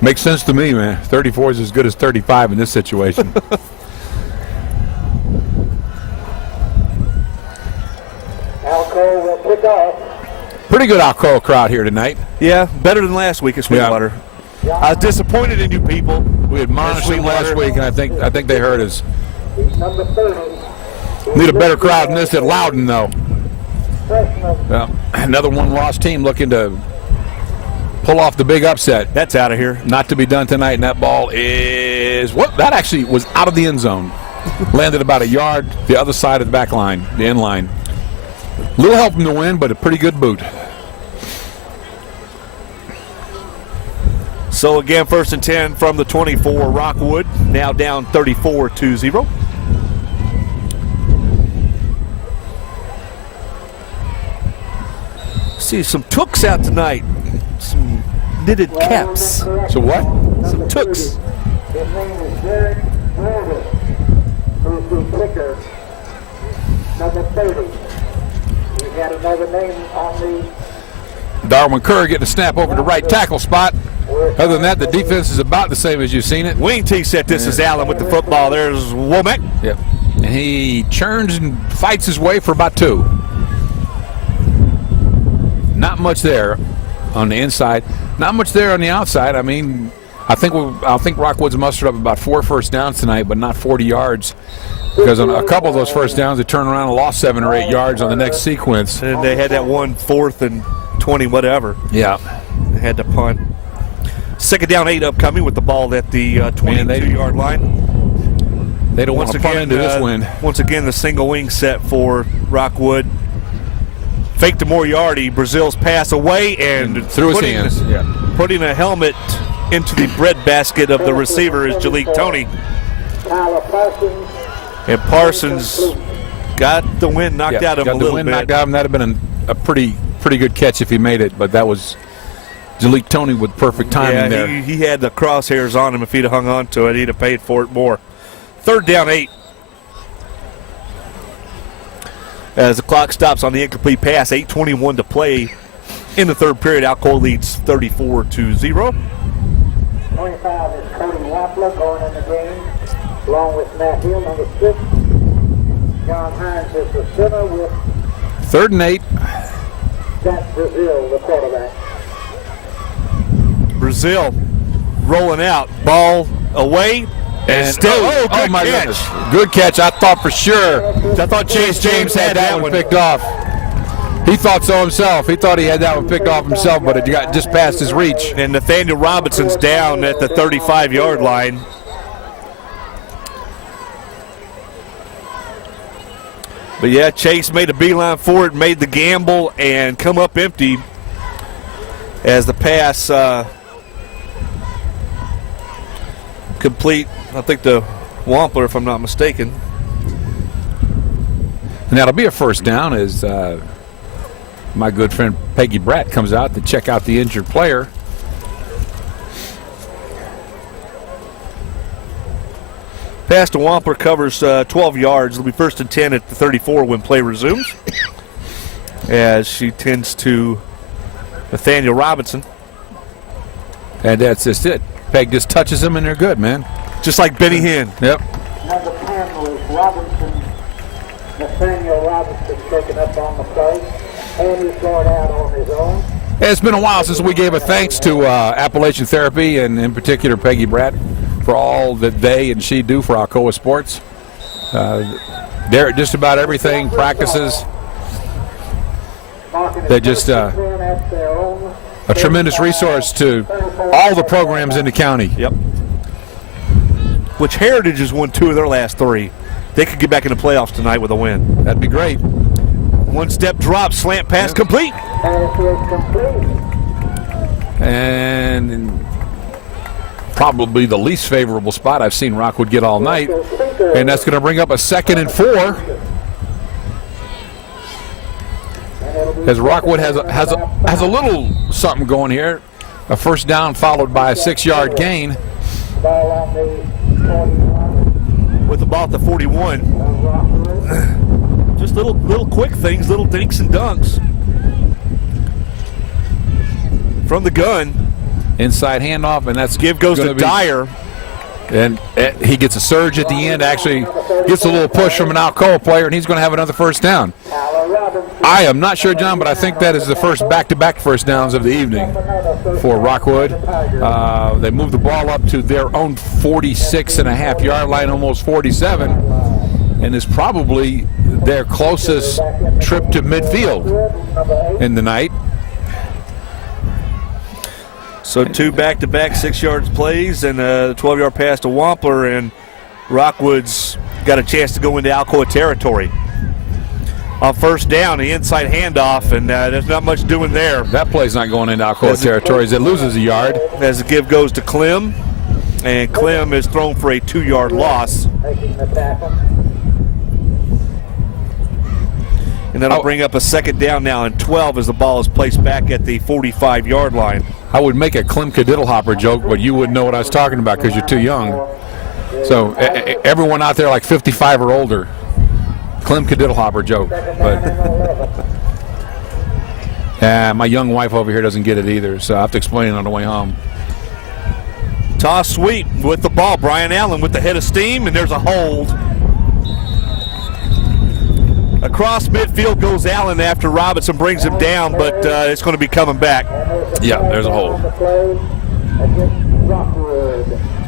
Makes sense to me, man. 34 is as good as 35 in this situation. Alcoa will kick off. Pretty good Alcoa crowd here tonight. Yeah, better than last week at Sweetwater. I was disappointed in you people. We admonished them last week, and I think they heard us. Number 30. Need a better crowd than this at Loudon, though. Freshman Well, another one-loss team looking to pull off the big upset. That's out of here. Not to be done tonight, and that ball is that actually was out of the end zone. Landed about a yard the other side of the back line, the end line. Little help from the wind, but a pretty good boot. So again, 1st and 10 from the 24, Rockwood, now down 34-0. See some tooks out tonight. Some knitted caps. So what? Some tooks. His name is Derek Randall, who's the kicker. Number 30. We had another name on the Darwin Kerr getting a snap over the right tackle spot. Other than that, the defense is about the same as you've seen it. Wing T set this is Allen with the football. There's Womac. Yep. And he churns and fights his way for about 2. Not much there on the inside. Not much there on the outside. I mean, I think Rockwood's mustered up about 4 first downs tonight, but not 40 yards. Because on a couple of those first downs, they turned around and lost 7 or 8 yards on the next sequence. And they had that 1 4th and 20 whatever. Yeah. They had to punt. 2nd down 8 upcoming with the ball at the 22-yard line. They don't want to punt into this wind. Once again, the single wing set for Rockwood. Fake to Moriarty. Brazil's pass away and through his hands. Putting a helmet into the breadbasket of the receiver is Jalik Tony. Tyler Parsons. And Parsons got the wind knocked out of him a little bit. Knocked out of him. That'd have been a pretty good catch if he made it, but that was Jalik Tony with perfect timing there. He had the crosshairs on him. If he'd have hung on to it, he'd have paid for it more. 3rd down 8. As the clock stops on the incomplete pass, 8:21 to play in the 3rd period. Alcoa leads 34-0. 25 is Cody Wampler going in the game, along with Matt Hill, number 6. John Hines is the center with 3rd and 8. Jack Brazil, the quarterback. Brazil rolling out. Ball away. And still, oh my catch. goodness. Good catch. I thought for sure. I thought Chase James had that one picked off. He thought so himself. He thought he had that one picked off himself, but it got just past his reach. And Nathaniel Robinson's down at the 35-yard line. But yeah, Chase made a beeline for it, made the gamble, and come up empty as the pass complete. I think the Wampler, if I'm not mistaken. And that'll be a first down as my good friend Peggy Bratt comes out to check out the injured player. Pass to Wampler covers 12 yards. It'll be 1st and 10 at the 34 when play resumes. As she tends to Nathaniel Robinson. And that's just it. Peg just touches them and they're good, man. Just like Benny Hinn. Yep. Number 10 was Robinson, Nathaniel Robinson taking up on the play. And he's going out on his own. It's been a while since we gave a thanks to Appalachian Therapy and in particular Peggy Bratt for all that they and she do for Alcoa Sports. They're just about everything, practices. They're just a tremendous resource to all the programs in the county. Yep. Which Heritage has won 2 of their last 3. They could get back in the playoffs tonight with a win. That'd be great. 1-step drop, slant pass complete. Pass is complete. And probably the least favorable spot I've seen Rockwood get all night. And that's going to bring up a 2nd and 4. As Rockwood has a little something going here. A first down followed by a 6-yard gain. Ball on the 41. With the ball at the 41. Just little quick things, little dinks and dunks. From the gun. Inside handoff, and that's Give goes to Dyer. And he gets a surge at the end, actually gets a little push from an Alcoa player, and he's going to have another first down. I am not sure, John, but I think that is the first back-to-back first downs of the evening for Rockwood. They moved the ball up to their own 46.5-yard line, almost 47, and is probably their closest trip to midfield in the night. So 2 back-to-back 6-yard plays and a 12-yard pass to Wampler, and Rockwood's got a chance to go into Alcoa territory. On first down, the inside handoff, and there's not much doing there. That play's not going into Alcoa territory as it loses a yard. As the give goes to Clem, and Clem is thrown for a 2-yard loss. And that'll bring up a second down now and 12 as the ball is placed back at the 45-yard line. I would make a Clem Diddlehopper joke, but you wouldn't know what I was talking about because you're too young. So everyone out there like 55 or older, Clem Diddlehopper joke. But my young wife over here doesn't get it either, so I have to explain it on the way home. Toss sweep with the ball. Brian Allen with the head of steam, and there's a hold. Across midfield goes Allen after Robinson brings him down, but it's going to be coming back. Yeah, there's a hold.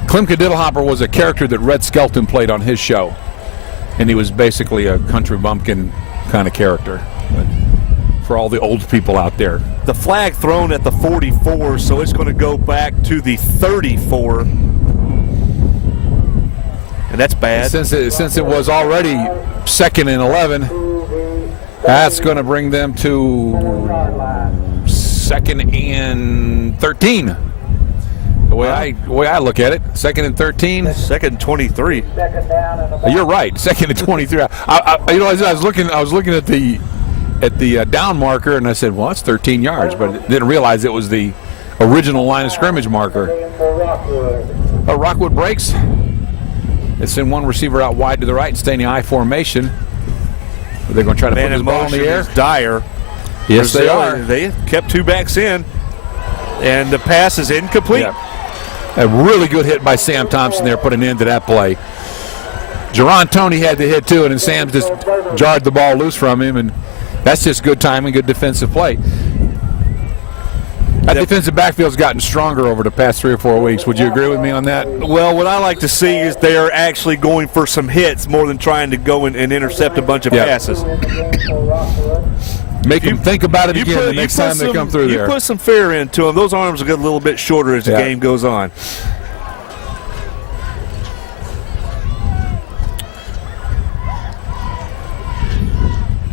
Clem Diddlehopper was a character that Red Skelton played on his show, and he was basically a country bumpkin kind of character. But for all the old people out there. The flag thrown at the 44, so it's going to go back to the 34. And that's bad. Since it was already 2nd and 11, that's going to bring them to 2nd and 13. The way I look at it, 2nd and 13. 2nd and 23. You're right, 2nd and 23. I was looking at the down marker, and I said, well, it's 13 yards, but I didn't realize it was the original line of scrimmage marker. Rockwood breaks. It's in one receiver out wide to the right and stay in the I formation. They're going to try to put this ball in the air. Dyer. Yes, they are. They kept 2 backs in, and the pass is incomplete. Yeah. A really good hit by Sam Thompson there, put an end to that play. Jerron Toney had the hit too, and then Sam just jarred the ball loose from him, and that's just good timing, good defensive play. That defensive backfield's gotten stronger over the past 3 or 4 weeks. Would you agree with me on that? Well, what I like to see is they're actually going for some hits more than trying to go and intercept a bunch of passes. Make them think about it again the next time they come through there. You put some fear into them. Those arms will get a little bit shorter as the game goes on.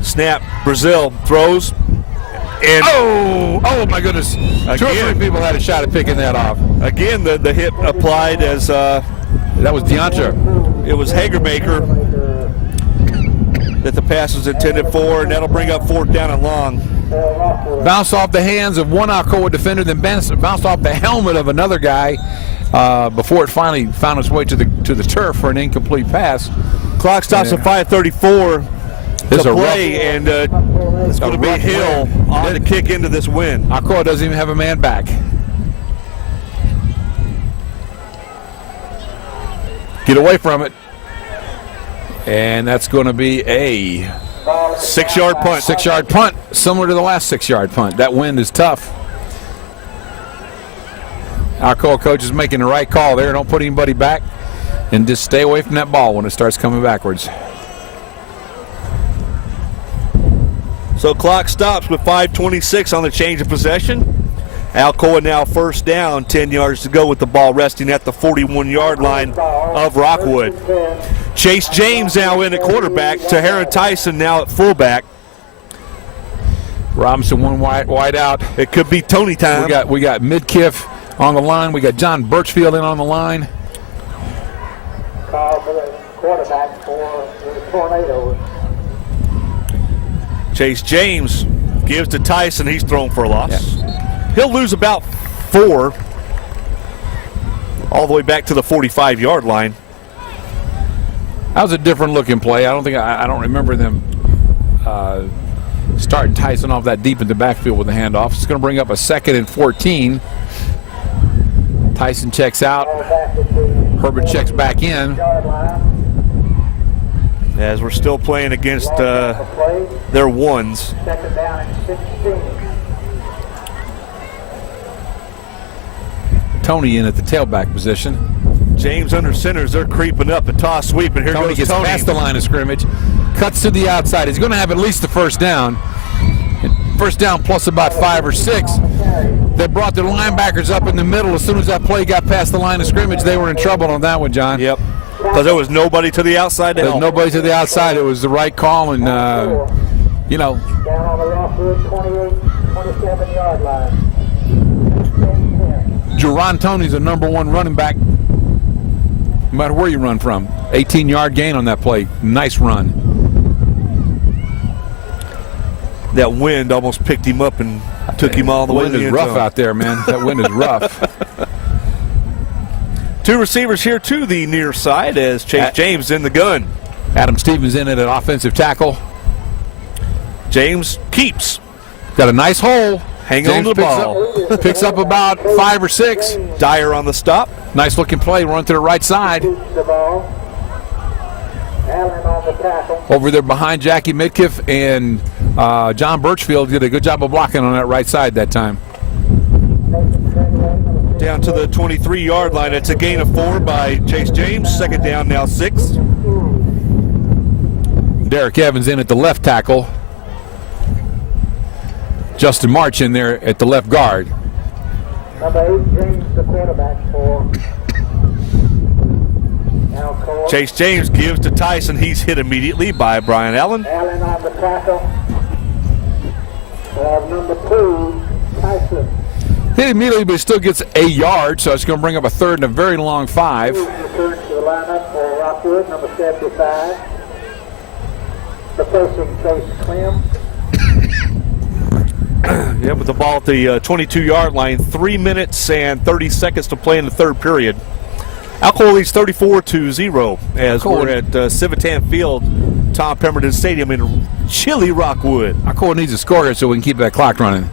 Snap. Brazil throws. And oh my goodness. 2 or 3 people had a shot at picking that off. Again, the hit applied as that was Deontra. It was Hagermaker that the pass was intended for, and that'll bring up 4th down and long. Bounced off the hands of one Alcoa defender, then bounced off the helmet of another guy before it finally found its way to the turf for an incomplete pass. Clock stops at 5:34 to play, and it's going to be Hill on the kick into this win. Alcoa doesn't even have a man back. Get away from it. And that's going to be a 6-yard punt. 6-yard punt, similar to the last 6-yard punt. That wind is tough. Alcoa coach is making the right call there. Don't put anybody back, and just stay away from that ball when it starts coming backwards. So clock stops with 5:26 on the change of possession. Alcoa now first down, 10 yards to go with the ball resting at the 41-yard line of Rockwood. Chase James now in at quarterback. Tahara Tyson now at fullback. Robinson one wide out. It could be Tony time. We got Midkiff on the line. We got John Birchfield in on the line. Cobb, quarterback for the Tornadoes. Chase James gives to Tyson. He's thrown for a loss. Yeah. He'll lose about 4. all the way back to the 45-yard line. That was a different looking play. I don't remember them starting Tyson off that deep in the backfield with the handoff. It's going to bring up a 2nd and 14. Tyson checks out. Herbert checks back in. As we're still playing against their ones. Second down and 16. Tony in at the tailback position. James under centers. They're creeping up. The toss sweep, and here Tony goes gets Tony. past the line of scrimmage, cuts to the outside. He's going to have at least the first down. First down plus about 5 or 6. They brought their linebackers up in the middle. As soon as that play got past the line of scrimmage, they were in trouble on that one, John. Yep. Because there was nobody to the outside to There's help. nobody to the outside. It was the right call, and you know. Down on the Rockwood 27-yard line. Jerron Tony's the #1 running back, no matter where you run from. 18-yard gain on that play. Nice run. That wind almost picked him up and took him all the way to Wind the is end rough zone. out there, man. That wind is rough. 2 receivers here to the near side as Chase James in the gun. Adam Stevens in at an offensive tackle. James keeps. Got a nice hole. Hanging on to the ball. Picks up about 5 or 6. Dyer on the stop. Nice looking play. Run to the right side. The ball. Allen on the tackle. Over there behind Jackie Midkiff and John Birchfield did a good job of blocking on that right side that time. Down to the 23-yard line. It's a gain of 4 by Chase James. Second down, now 6. Derek Evans in at the left tackle. Justin March in there at the left guard. Number 8, James, the quarterback for Alcoa. Chase James gives to Tyson. He's hit immediately by Brian Allen. Allen on the tackle. Number 2, Tyson. Hit immediately, but he still gets a yard, so it's going to bring up a 3rd and a very long 5. Returns to the lineup for Rockwood, number 75. The person, Chase Clem. Yeah, with the ball at the 22-yard line. 3 minutes and 30 seconds to play in the third period. Alcoa leads 34-0 as we're at Civitan Field, Tom Pemberton Stadium in chilly Rockwood. Alcoa needs a score here so we can keep that clock running.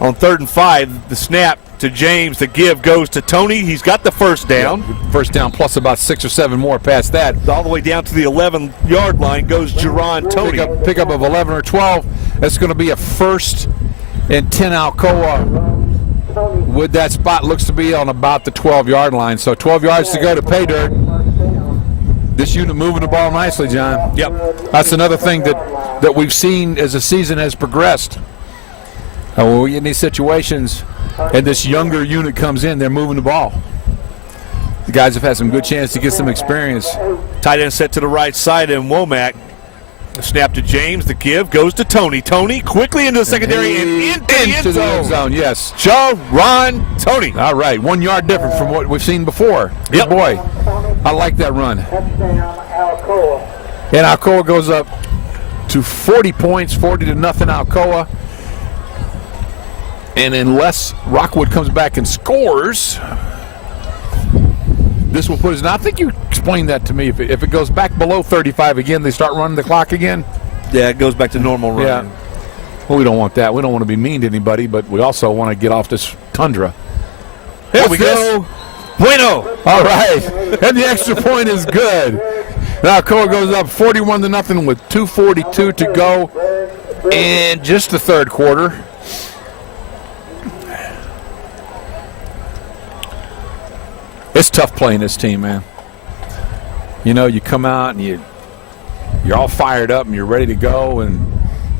On 3rd and 5, the snap to James. The give goes to Tony. He's got the first down. First down plus about 6 or 7 more past that. All the way down to the 11-yard line goes Jerron Tony. Pick up of 11 or 12. That's going to be a 1st and 10 Alcoa. With that spot looks to be on about the 12-yard line. So 12 yards to go to pay dirt. This unit moving the ball nicely, John. Yep. That's another thing that we've seen as the season has progressed. When we get in these situations and this younger unit comes in, they're moving the ball. The guys have had some good chance to get some experience. Tight end set to the right side, and Womac. The snap to James. The give goes to Tony. Tony quickly into the secondary and into the end zone. Yes. Jerron Tony. All right, 1 yard different from what we've seen before. Good Yep. boy. I like that run. Touchdown, Alcoa. And Alcoa goes up to 40 points, 40-0 Alcoa. And unless Rockwood comes back and scores, this will put us. Now, I think you explained that to me. If it goes back below 35 again, they start running the clock again. Yeah, it goes back to normal running. Yeah. Well, we don't want that. We don't want to be mean to anybody, but we also want to get off this tundra. Here we go. Bueno. All right. And the extra point is good. Now, Alcoa goes up 41-0 with 2:42 to go in just the third quarter. It's tough playing this team, man. You know, you come out and you're all fired up and you're ready to go, and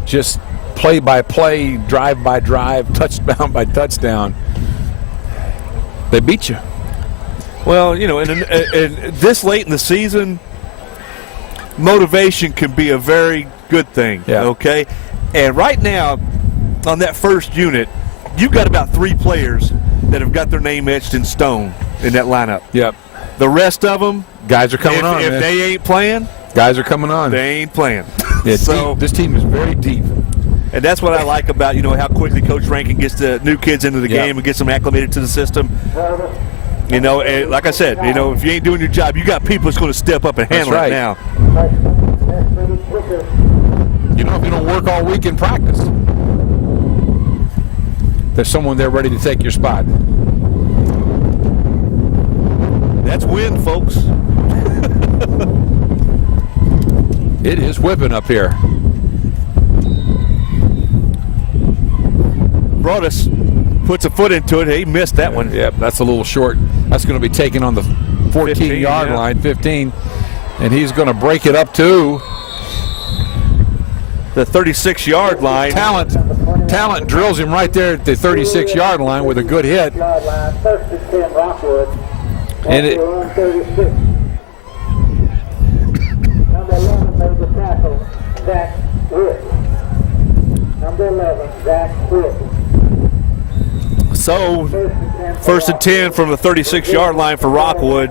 just play by play, drive by drive, touchdown by touchdown. They beat you. Well, you know, and this late in the season, motivation can be a very good thing. Yeah. Okay, and right now, on that first unit, you've got about 3 players that have got their name etched in stone in that lineup. Yep. The rest of them, Guys are coming on. if Man. they ain't playing, Guys are coming on. they ain't playing. Yeah, So this team is very deep. And that's what I like about, how quickly Coach Rankin gets the new kids into the game and gets them acclimated to the system. And like I said, if you ain't doing your job, you got people that's going to step up and handle it now. If you don't work all week in practice, there's someone there ready to take your spot. That's wind, folks. It is whipping up here. Broadus puts a foot into it. He missed that one. Yep, that's a little short. That's going to be taken on the 14-yard line, 15. And he's going to break it up to the 36-yard line. Talent drills him right there at the 36-yard line with a good hit. And it. Number 11 made the tackle, Zach Witt. Number 11, Zach Witt. So, first and 10 from the 36-yard line for Rockwood.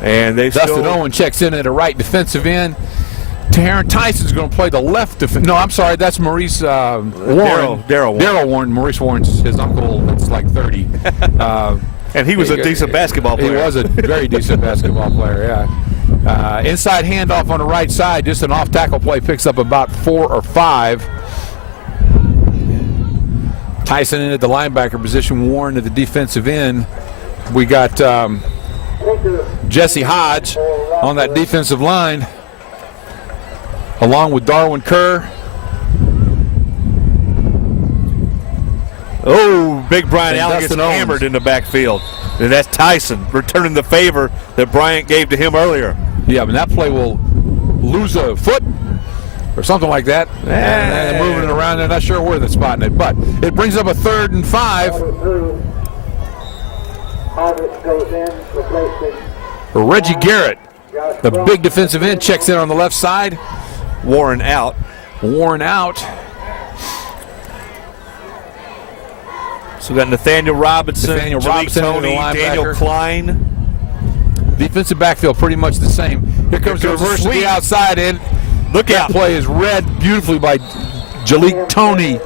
And they Dustin Owen checks in at a right defensive end. Taryn Tyson's going to play the left defense. No, I'm sorry, that's Maurice Warren. Daryl Warren. Maurice Warren's his uncle. That's like 30. And he was a decent basketball player. He was a very decent basketball player, yeah. Inside handoff on the right side, just an off-tackle play, picks up about 4 or 5. Tyson in at the linebacker position, Warren at the defensive end. We got Jesse Hodge on that defensive line, along with Darwin Kerr. Oh, Big Brian And Allen gets Dustin Owens. hammered in the backfield. And that's Tyson returning the favor that Bryant gave to him earlier. Yeah, but that play will lose a foot or something like that. And moving it around, they're not sure where they're spotting it. But it brings up a 3rd and 5. Reggie Garrett, the big defensive end, checks in on the left side. Warren out. So we got Nathaniel Robinson, Jaleel Tony, Daniel Klein. Defensive backfield pretty much the same. Here comes the reverse to the outside end. Look out. That play is read beautifully by Jaleel Tony.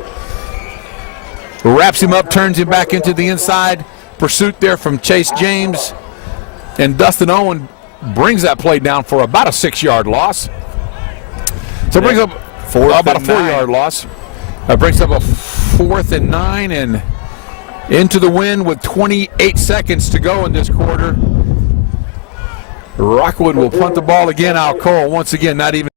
Wraps him up, turns him back into the inside. Pursuit there from Chase James. And Dustin Owen brings that play down for about a 6-yard loss. So it brings up about a 4-yard loss. That brings up a 4th and 9 and into the wind with 28 seconds to go in this quarter. Rockwood will punt the ball again. Alcoa once again not even